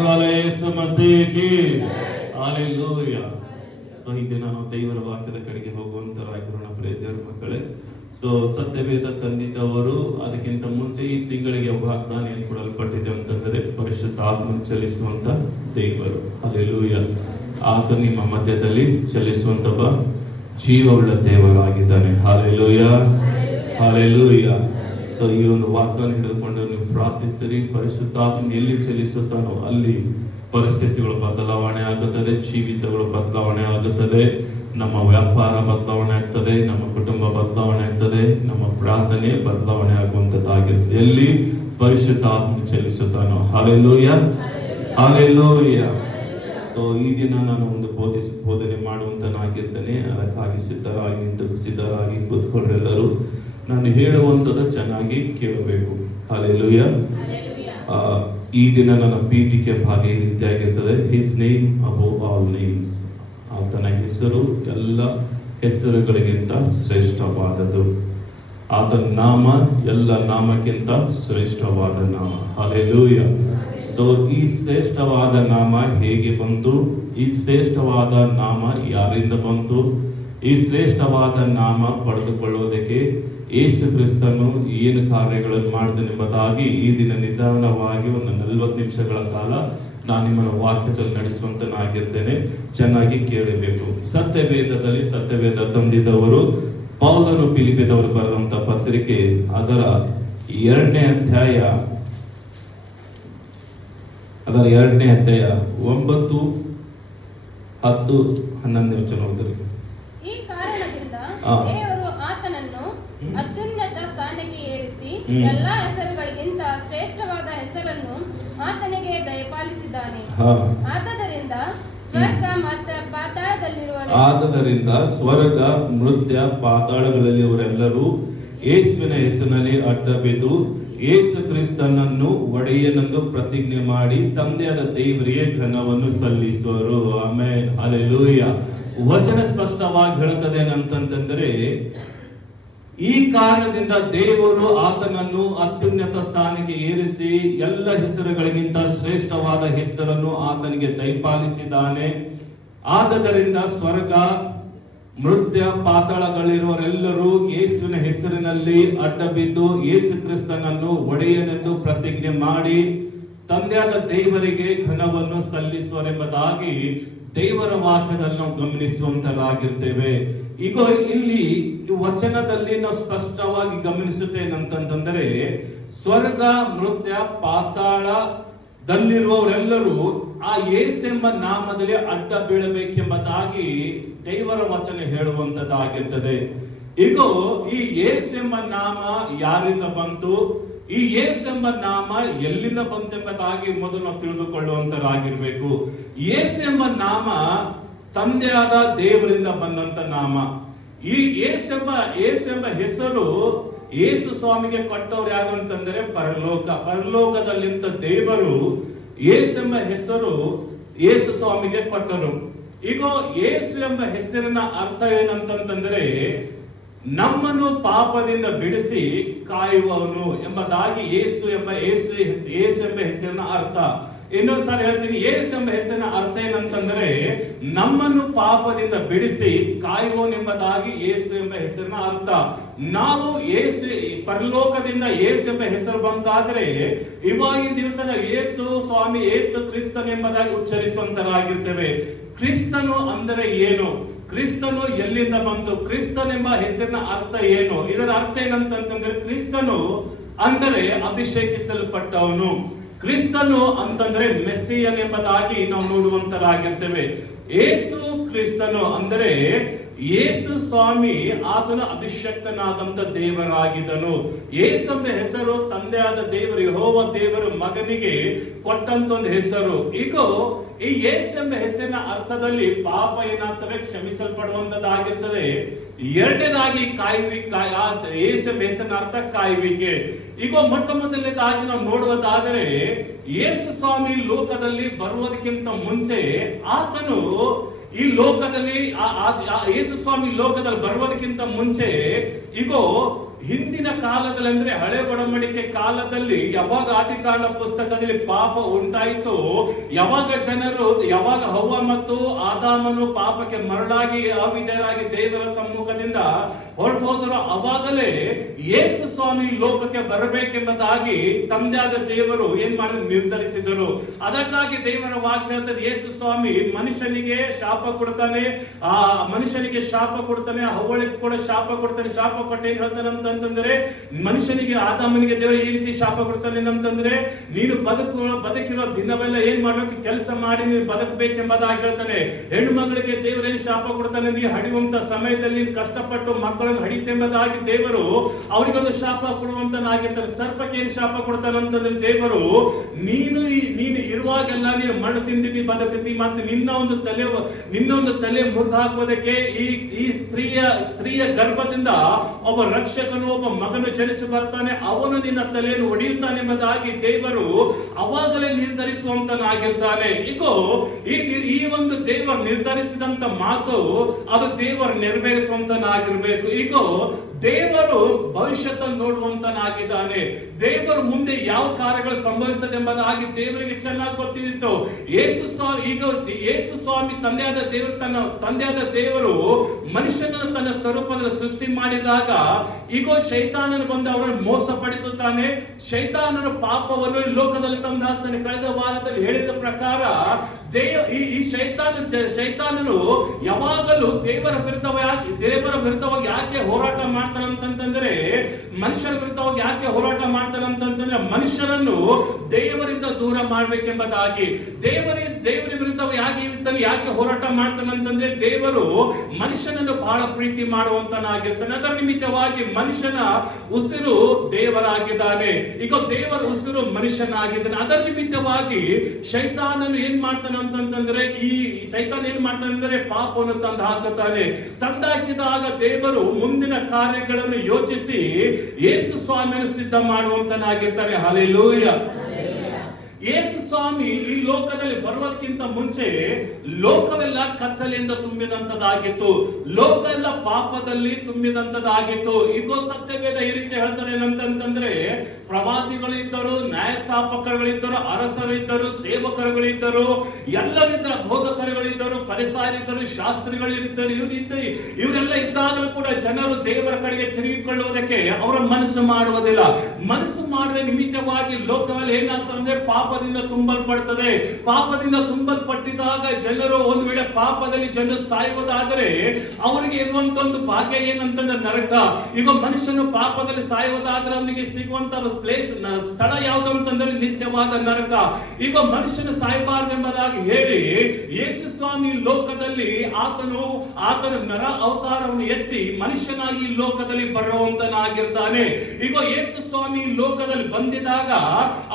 ಯೇಸು ಮಸೀಹಿ hallelujah. So ಈ ದಿನ ನಾವು ದೇವರ ವಾಕ್ಯದ ಕಡೆಗೆ ಹೋಗುವಂತರಾಗಿರೋಣ ಪ್ರಿಯ ದೇವರ ಮಕ್ಕಳೇ. ಸೊ ಸತ್ಯವೇದ ತಂದಿದ್ದವರು ಅದಕ್ಕಿಂತ ಮುಂಚೆ ಈ ತಿಂಗಳಿಗೆ ವಾಗ್ದಾನ ಏನು ಕೊಡಲ್ಪಟ್ಟಿದೆ ಅಂತಂದರೆ ಪರಿಶುದ್ಧ ಆತ್ಮ ಚಲಿಸುವಂತ ದೇವರು. ಹಾಲೆಲೂಯ. ಆತ ನಿಮ್ಮ ಮಧ್ಯದಲ್ಲಿ ಚಲಿಸುವಂತ ಜೀವವುಳ್ಳ ದೇವರಾಗಿದ್ದಾನೆ. Hallelujah, hallelujah. ಸೊ ಈ ಒಂದು ವಾಗ್ದಾನ ಹಿಡಿದುಕೊಂಡು ನೀವು ಪ್ರಾರ್ಥಿಸಿರಿ. ಪರಿಶುದ್ಧಾತ್ಮ ಎಲ್ಲಿ ಚಲಿಸುತ್ತಾನೋ ಅಲ್ಲಿ ಪರಿಸ್ಥಿತಿಗಳು ಬದಲಾವಣೆ ಆಗುತ್ತದೆ, ಜೀವಿತಗಳು ಬದಲಾವಣೆ ಆಗುತ್ತದೆ, ನಮ್ಮ ವ್ಯಾಪಾರ ಬದಲಾವಣೆ ಆಗ್ತದೆ, ನಮ್ಮ ಕುಟುಂಬ ಬದಲಾವಣೆ ಆಗ್ತದೆ, ನಮ್ಮ ಪ್ರಾರ್ಥನೆ ಬದಲಾವಣೆ ಆಗುವಂತದ್ದಾಗಿರುತ್ತೆ ಎಲ್ಲಿ ಪರಿಶುದ್ಧಾತ್ಮ ಚಲಿಸುತ್ತಾನೋ. Hallelujah, hallelujah. ಸೊ ಈ ದಿನ ನಾನು ಒಂದು ಬೋಧನೆ ಮಾಡುವಂತನಾಗಿರ್ತೇನೆ. ಅದಕ್ಕಾಗಿ ಸಿದ್ಧರಾಗಿ ಕೂತ್ಕೊಂಡೆಲ್ಲರೂ ನಾನು ಹೇಳುವಂಥದ್ದು ಚೆನ್ನಾಗಿ ಕೇಳಬೇಕು. ಹಾಲೆಲೂಯ. ಈ ದಿನ ನನ್ನ ಪೀಠಿಕೆ ಭಾಗ ಈ ರೀತಿಯಾಗಿರ್ತದೆ. His name above all names. ಆತನ ಹೆಸರು ಎಲ್ಲ ಹೆಸರುಗಳಿಗಿಂತ ಶ್ರೇಷ್ಠವಾದದ್ದು. ಆತನ ನಾಮ ಎಲ್ಲ ನಾಮಕ್ಕಿಂತ ಶ್ರೇಷ್ಠವಾದ ನಾಮ. ಹಾಲೆಲೂಯ. ಸೊ ಈ ಶ್ರೇಷ್ಠವಾದ ನಾಮ ಹೇಗೆ ಬಂತು? ಈ ಶ್ರೇಷ್ಠವಾದ ನಾಮ ಯಾರಿಂದ ಬಂತು? ಈ ಶ್ರೇಷ್ಠವಾದ ನಾಮ ಪಡೆದುಕೊಳ್ಳುವುದಕ್ಕೆ ಯೇಸು ಕ್ರಿಸ್ತನು ಏನು ಕಾರ್ಯಗಳನ್ನು ಮಾಡಿದನೆಂಬುದಾಗಿ ಈ ದಿನ ನಿಧಾನವಾಗಿ ಒಂದು 40 ನಿಮಿಷಗಳ ಕಾಲ ನಾನು ನಿಮ್ಮನ್ನು ವಾಕ್ಯದಲ್ಲಿ ನಡೆಸುವಂತನಾಗಿರ್ತೇನೆ. ಚೆನ್ನಾಗಿ ಕೇಳಬೇಕು. ಸತ್ಯವೇದ ತಂದಿದ್ದವರು ಪೌಲನು ಫಿಲಿಪ್ಪಿಯದವರು ಬರೆದಂತ ಪತ್ರಿಕೆ ಅದರ 2ನೇ ಅಧ್ಯಾಯ 9, 10, 11 ನಿಮಿಷ ನೋಡಿದ್ರಿ. ಈ ಕಾರಣದಿಂದ ದೇವರು ಆತನನ್ನು ಅತ್ಯುನ್ನತ ಸ್ಥಾನಕ್ಕೆ ಏರಿಸಿ ಎಲ್ಲಾ ಹೆಸರುಗಳಿಗಿಂತ ಶ್ರೇಷ್ಠವಾದ ಹೆಸರನ್ನು ಆತನಿಗೆ ದಯಪಾಲಿಸಿದ್ದಾನೆ. ಆದದರಿಂದ ಸ್ವರ್ಗ ಮೃತ್ಯ ಪಾತಾಳಗಳಲ್ಲಿರುವವರೆಲ್ಲರೂ ಯೇಸುವಿನ ಹೆಸರಿನಲ್ಲಿ ಅಡ್ಡ ಬಿದ್ದು ಯೇಸು ಕ್ರಿಸ್ತನನ್ನು ಒಡೆಯನೆಂದು ಪ್ರತಿಜ್ಞೆ ಮಾಡಿ ತಂದೆಯಾದ ದೇವರಿಗೆ ಘನವನ್ನು ಸಲ್ಲಿಸುವರು. Amen, hallelujah. ವಚನ ಸ್ಪಷ್ಟವಾಗಿ ಹೇಳುತ್ತದೆ ಅಂತಂದ್ರೆ, ಈ ಕಾರಣದಿಂದ ದೇವರು ಆತನನ್ನು ಅತ್ಯುನ್ನತ ಸ್ಥಾನಕ್ಕೆ ಏರಿಸಿ ಎಲ್ಲ ಹೆಸರುಗಳಿಗಿಂತ ಶ್ರೇಷ್ಠವಾದ ಹೆಸರನ್ನು ಆತನಿಗೆ ದಯಪಾಲಿಸಿದ್ದಾನೆ. ಆದದರಿಂದ ಸ್ವರ್ಗ ಮೃತ್ಯ ಪಾತಾಳಗಳಿರುವವರೆಲ್ಲರೂ ಯೇಸುವಿನ ಹೆಸರಿನಲ್ಲಿ ಅಡ್ಡ ಬಿದ್ದು ಯೇಸು ಕ್ರಿಸ್ತನನ್ನು ಒಡೆಯನೆಂದು ಪ್ರತಿಜ್ಞೆ ಮಾಡಿ ತಂದೆಯಾದ ದೇವರಿಗೆ ಘನವನ್ನು ಸಲ್ಲಿಸುವರೆಂಬುದಾಗಿ ದೇವರ ವಾಕ್ಯದಲ್ಲಿ ನಾವು ಗಮನಿಸುವಂತರಾಗಿರ್ತೇವೆ. ಈಗ ಇಲ್ಲಿ ವಚನದಲ್ಲಿ ನಾವು ಸ್ಪಷ್ಟವಾಗಿ ಗಮನಿಸುತ್ತೇನಂತಂದ್ರೆ, ಸ್ವರ್ಗ ಮೃತ್ಯ ಪಾತಾಳದಲ್ಲಿರುವವರೆಲ್ಲರೂ ಆ ಯೇಸು ಎಂಬ ನಾಮದಲ್ಲಿ ಅಡ್ಡ ಬೀಳಬೇಕೆಂಬುದಾಗಿ ದೇವರ ವಚನ ಹೇಳುವಂತದ್ದಾಗಿರ್ತದೆ. ಈಗ ಈ ಯೇಸು ಎಂಬ ನಾಮ ಯಾರಿಂದ ಬಂತು? ಈ ಯೇಸು ಎಂಬ ನಾಮ ಎಲ್ಲಿಂದ ಬಂತೆಂಬುದಾಗಿ ಮೊದಲು ನಾವು ತಿಳಿದುಕೊಳ್ಳುವಂತರಾಗಿರ್ಬೇಕು. ಯೇಸು ಎಂಬ ನಾಮ ತಂದೆಯಾದ ದೇವರಿಂದ ಬಂದಂತ ನಾಮ. ಈ ಯೇಸು ಎಂಬ ಹೆಸರು ಯೇಸು ಸ್ವಾಮಿಗೆ ಕೊಟ್ಟವ್ರು ಯಾರು ಅಂತಂದ್ರೆ ಪರಲೋಕದಲ್ಲಿಂತ ದೇವರು ಯೇಸು ಎಂಬ ಹೆಸರು ಯೇಸು ಸ್ವಾಮಿಗೆ ಕೊಟ್ಟರು. ಈಗ ಯೇಸು ಎಂಬ ಹೆಸರಿನ ಅರ್ಥ ಏನಂತಂದ್ರೆ, ನಮ್ಮನ್ನು ಪಾಪದಿಂದ ಬಿಡಿಸಿ ಕಾಯುವವನು ಎಂಬುದಾಗಿ ಯೇಸು ಎಂಬ ಹೆಸರಿನ ಅರ್ಥ. ಇನ್ನೊಂದು ಸಾರಿ ಹೇಳ್ತೀನಿ, ಯೇಸು ಎಂಬ ಹೆಸರಿನ ಅರ್ಥ ಏನಂತಂದ್ರೆ, ನಮ್ಮನ್ನು ಪಾಪದಿಂದ ಬಿಡಿಸಿ ಕಾಯುವವನೆಂಬುದಾಗಿ ಯೇಸು ಎಂಬ ಹೆಸರಿನ ಅರ್ಥ. ನಾವು ಪರಲೋಕದಿಂದ ಯೇಸು ಎಂಬ ಹೆಸರು ಬಂತಾದ್ರೆ ಇವಾಗಿನ ದಿವಸ ಯೇಸು ಸ್ವಾಮಿ ಯೇಸು ಕ್ರಿಸ್ತನ್ ಎಂಬುದಾಗಿ ಉಚ್ಚರಿಸುವಂತರಾಗಿರ್ತೇವೆ. ಕ್ರಿಸ್ತನು ಅಂದರೆ ಏನು? ಕ್ರಿಸ್ತನು ಎಲ್ಲಿಂದ ಬಂತು? ಕ್ರಿಸ್ತನ್ ಎಂಬ ಹೆಸರಿನ ಅರ್ಥ ಏನು? ಇದರ ಅರ್ಥ ಏನಂತಂದ್ರೆ, ಕ್ರಿಸ್ತನು ಅಂದರೆ ಅಭಿಷೇಕಿಸಲ್ಪಟ್ಟವನು. ಕ್ರಿಸ್ತನು ಅಂತಂದ್ರೆ ಮೆಸ್ಸಿಯನ್ ಎಂಬುದಾಗಿ ನಾವು ನೋಡುವಂತರಾಗಿರ್ತೇವೆ. ಯೇಸು ಕ್ರಿಸ್ತನು ಅಂದರೆ ಯೇಸು ಸ್ವಾಮಿ ಆತನ ಅಭಿಷಕ್ತನಾದಂತ ದೇವರಾಗಿದ್ದನು. ಯೇಸು ಎಂಬ ಹೆಸರು ತಂದೆಯಾದ ದೇವರು ಯೆಹೋವ ದೇವರು ಮಗನಿಗೆ ಕೊಟ್ಟಂತ ಒಂದು ಹೆಸರು. ಈಗ ಈ ಯೇಸು ಎಂಬ ಹೆಸರಿನ ಅರ್ಥದಲ್ಲಿ ಪಾಪ ಏನಾಗ್ತವೆ? ಕ್ಷಮಿಸಲ್ಪಡುವಂತದ್ದಾಗಿರ್ತದೆ. ಎರಡನೇದಾಗಿ ಯೇಸು ಎಂಬ ಹೆಸರಿನ ಅರ್ಥ ಕಾಯುವಿಕೆ. ಈಗ ಮೊಟ್ಟ ಮೊದಲನೇದಾಗಿ ನಾವು ನೋಡುವುದಾದರೆ, ಯೇಸು ಸ್ವಾಮಿ ಲೋಕದಲ್ಲಿ ಬರುವುದಕ್ಕಿಂತ ಮುಂಚೆ ಆತನು ಈ ಲೋಕದಲ್ಲಿ ಯೇಸು ಸ್ವಾಮಿ ಲೋಕದಲ್ಲಿ ಬರುವುದಕ್ಕಿಂತ ಮುಂಚೆ ಈಗ ಹಿಂದಿನ ಕಾಲದಲ್ಲಿ ಅಂದ್ರೆ ಹಳೆ ಒಡಂಬಡಿಕೆ ಕಾಲದಲ್ಲಿ ಯಾವಾಗ ಆದಿಕಾಂಡ ಪುಸ್ತಕದಲ್ಲಿ ಪಾಪ ಉಂಟಾಯಿತು, ಯಾವಾಗ ಹವ್ವ ಮತ್ತು ಆದಾಮನು ಪಾಪಕ್ಕೆ ಮರಳಾಗಿ ಅವಿಧೇಯರಾಗಿ ದೇವರ ಸಮ್ಮುಖದಿಂದ ಹೊರಟು ಹೋದರು, ಅವಾಗಲೇ ಯೇಸು ಸ್ವಾಮಿ ಲೋಕಕ್ಕೆ ಬರಬೇಕೆಂಬುದಾಗಿ ತಂದೆಯಾದ ದೇವರು ಏನ್ ಮಾಡಿ ನಿರ್ಧರಿಸಿದರು. ಅದಕ್ಕಾಗಿ ದೇವರ ವಾಕ್ಯ ಹೇಳ್ತದೆ, ಯೇಸು ಸ್ವಾಮಿ ಮನುಷ್ಯನಿಗೆ ಶಾಪ ಕೊಡ್ತಾನೆ, ಮನುಷ್ಯನಿಗೆ ಶಾಪ ಕೊಡ್ತಾನೆ, ಹವ್ವಳಿಗೆ ಕೂಡ ಶಾಪ ಕೊಡ್ತಾನೆ. ಶಾಪ ಕೊಟ್ಟು ಏನ್ ಹೇಳ್ತಾನೆ ಅಂತಂದ್ರೆ, ಮನುಷ್ಯನಿಗೆ ಆದಾಮನಿಗೆ ದೇವರು ಈ ರೀತಿ ಶಾಪ ಕೊಡ್ತಾನೆ ಅಂತಂದ್ರೆ, ನೀನು ಬದುಕಿರೋ ದಿನವೆಲ್ಲ ಏನ್ ಮಾಡ್ಬೇಕು, ಕೆಲಸ ಮಾಡಿ ನೀನು ಬದುಕಬೇಕೆಂಬುದಾಗಿ ಹೇಳ್ತಾನೆ. ಹೆಣ್ಣು ಮಗಳಿಗೆ ದೇವರೇನು ಶಾಪ ಕೊಡ್ತಾನೆ, ನೀ ಹಡಿಯುವಂತ ಸಮಯದಲ್ಲಿ ನೀನು ಕಷ್ಟಪಟ್ಟು ಮಕ್ಕಳನ್ನು ಹಡಿತೆಂಬುದಾಗಿ ದೇವರು ಅವರಿಗೊಂದು ಶಾಪ ಕೊಡುವಂತನಾಗಿರ್ತಾನೆ. ಸರ್ಪಕ್ಕೆ ಏನು ಶಾಪ ಕೊಡ್ತಾನೆ ಅಂತಂದ್ರೆ ದೇವರು, ನೀನು ಇರುವಾಗೆಲ್ಲ ನೀನು ಮಣ್ಣು ತಿಂದಿನಿ ಬದುಕತಿ, ಮತ್ತೆ ನಿನ್ನ ಒಂದು ತಲೆ ಮುರಿದು ಹಾಕುವುದಕ್ಕೆ ಈ ಸ್ತ್ರೀಯ ಗರ್ಭದಿಂದ ಒಬ್ಬ ರಕ್ಷಕನು, ಒಬ್ಬ ಮಗನು ಜನಿಸಿ ಬರ್ತಾನೆ, ಅವನು ನಿನ್ನ ತಲೆಯನ್ನು ಒಡೆಯುತ್ತಾನೆ ಎಂಬುದಾಗಿ ದೇವರು ಅವಾಗಲೇ ನಿರ್ಧರಿಸುವಂತನಾಗಿರ್ತಾನೆ. ಈ ಒಂದು ದೇವರು ನಿರ್ಧರಿಸಿದಂತ ಮಾತು ಅದು ದೇವರು ನೆರವೇರಿಸುವಂತನಾಗಿರ್ಬೇಕು. ದೇವರು ಭವಿಷ್ಯತನ್ನು ನೋಡುವಂತನಾಗಿದ್ದಾನೆ. ದೇವರು ಮುಂದೆ ಯಾವ ಕಾರ್ಯಗಳು ಸಂಭವಿಸುತ್ತದೆ ಎಂಬುದಾಗಿ ದೇವರಿಗೆ ಚೆನ್ನಾಗಿ ಗೊತ್ತಿತ್ತು. ಯೇಸು ಸ್ವಾಮಿ ತಂದೆಯಾದ ದೇವರು ಮನುಷ್ಯನನ್ನು ತನ್ನ ಸ್ವರೂಪದಲ್ಲಿ ಸೃಷ್ಟಿ ಮಾಡಿದಾಗ ಶೈತಾನನು ಬಂದು ಅವರನ್ನು ಮೋಸಪಡಿಸುತ್ತಾನೆ. ಶೈತಾನನ ಪಾಪವನ್ನು ಲೋಕದಲ್ಲಿ ತಂದು ಹಾಕ್ತಾನೆ. ಕಳೆದ ವಾರದಲ್ಲಿ ಹೇಳಿದ ಪ್ರಕಾರ ಈ ಶೈತಾನನು ಯಾವಾಗಲೂ ದೇವರ ವಿರುದ್ಧವಾಗಿ ಯಾಕೆ ಹೋರಾಟ ಮಾಡ್ತಾನಂತಂದ್ರೆ, ಮನುಷ್ಯರ ವಿರುದ್ಧವಾಗಿ ಯಾಕೆ ಹೋರಾಟ ಮಾಡ್ತಾನಂತಂದ್ರೆ, ಮನುಷ್ಯರನ್ನು ದೇವರಿಂದ ದೂರ ಮಾಡ್ಬೇಕೆಂಬುದಾಗಿ. ದೇವರ ವಿರುದ್ಧವಾಗಿ ಯಾಕೆ ಹೋರಾಟ ಮಾಡ್ತಾನಂತಂದ್ರೆ, ದೇವರು ಮನುಷ್ಯನನ್ನು ಬಹಳ ಪ್ರೀತಿ ಮಾಡುವಂತನಾಗಿರ್ತಾನೆ. ಅದರ ನಿಮಿತ್ತವಾಗಿ ಮನುಷ್ಯನ ಉಸಿರು ದೇವರಾಗಿದ್ದಾನೆ. ದೇವರ ಉಸಿರು ಮನುಷ್ಯನಾಗಿದ್ದಾನೆ. ಅದರ ನಿಮಿತ್ತವಾಗಿ ಶೈತಾನನು ಏನ್ ಮಾಡ್ತಾನೆ ಅಂತಂದ್ರೆ, ಶೈತಾನ ಏನ್ ಮಾಡ್ತಾನೆ ಪಾಪವನ್ನು ತಂದು ಹಾಕುತ್ತಾನೆ. ತಂದಾಕಿದಾಗ ದೇವರು ಮುಂದಿನ ಕಾರ್ಯಗಳನ್ನು ಯೋಚಿಸಿ ಯೇಸು ಸ್ವಾಮಿಯನ್ನು ಸಿದ್ಧ ಮಾಡುವಂತನಾಗಿರ್ತಾರೆ. ಹಲ್ಲೆಲೂಯಾ. ಯೇಸು ಸ್ವಾಮಿ ಈ ಲೋಕದಲ್ಲಿ ಬರುವುದಕ್ಕಿಂತ ಮುಂಚೆ ಲೋಕವೆಲ್ಲ ಕತ್ತಲೆಯಿಂದ ತುಂಬಿದಂತದಾಗಿತ್ತು, ಲೋಕ ಎಲ್ಲ ಪಾಪದಲ್ಲಿ ತುಂಬಿದಂತದಾಗಿತ್ತು. ಸತ್ಯವೇದ ಈ ರೀತಿ ಹೇಳ್ತಾರೆ ಏನಂತಂದ್ರೆ, ಪ್ರವಾದಿಗಳಿದ್ದರು, ನ್ಯಾಯಸ್ಥಾಪಕರುಗಳಿದ್ದರು, ಅರಸರಿದ್ದರು, ಸೇವಕರುಗಳಿದ್ದರು, ಎಲ್ಲರಿದ್ದರು, ಬೋಧಕರುಗಳಿದ್ದರು, ಫರಿಸಾಯರಿದ್ದರು, ಶಾಸ್ತ್ರಿಗಳಿದ್ದರು. ಇವರೆಲ್ಲ ಇದ್ದಾಗಲೂ ಕೂಡ ಜನರು ದೇವರ ಕಡೆಗೆ ತಿರುಗಿಕೊಳ್ಳುವುದಕ್ಕೆ ಅವರ ಮನಸ್ಸು ಮಾಡುವುದಿಲ್ಲ. ಮನಸ್ಸು ಮಾಡಿದ ನಿಮಿತ್ತವಾಗಿ ಲೋಕದಲ್ಲಿ ಏನಾಗ್ತದೆ, ಪಾಪದಿಂದ ತುಂಬಲ್ಪಡ್ತದೆ. ಪಾಪದಿಂದ ತುಂಬಲ್ಪಟ್ಟಿದಾಗ ಜನರು ಒಂದು ವೇಳೆ ಪಾಪದಲ್ಲಿ ಜನರು ಸಾಯುವುದಾದರೆ ಅವರಿಗೆ ಇರುವಂತ ಒಂದು ಭಾಗ್ಯ ಏನಂತಂದ್ರೆ ನರಕ. ಮನುಷ್ಯನು ಪಾಪದಲ್ಲಿ ಸಾಯುವುದಾದ್ರೆ ಅವನಿಗೆ ಸಿಗುವಂತ ಸ್ಥಳ ಯಾವುದು ಅಂತಂದ್ರೆ ನಿತ್ಯವಾದ ನರಕ. ಮನುಷ್ಯನು ಸಾಯಬಾರದೆಂಬುದಾಗಿ ಹೇಳಿ ಯೇಸು ಸ್ವಾಮಿ ಲೋಕದಲ್ಲಿ ಆತನು ನರ ಅವತಾರವನ್ನು ಎತ್ತಿ ಮನುಷ್ಯನಾಗಿ ಲೋಕದಲ್ಲಿ ಬರುವಂತನಾಗಿರ್ತಾನೆ. ಯೇಸು ಸ್ವಾಮಿ ಲೋಕದಲ್ಲಿ ಬಂದಿದಾಗ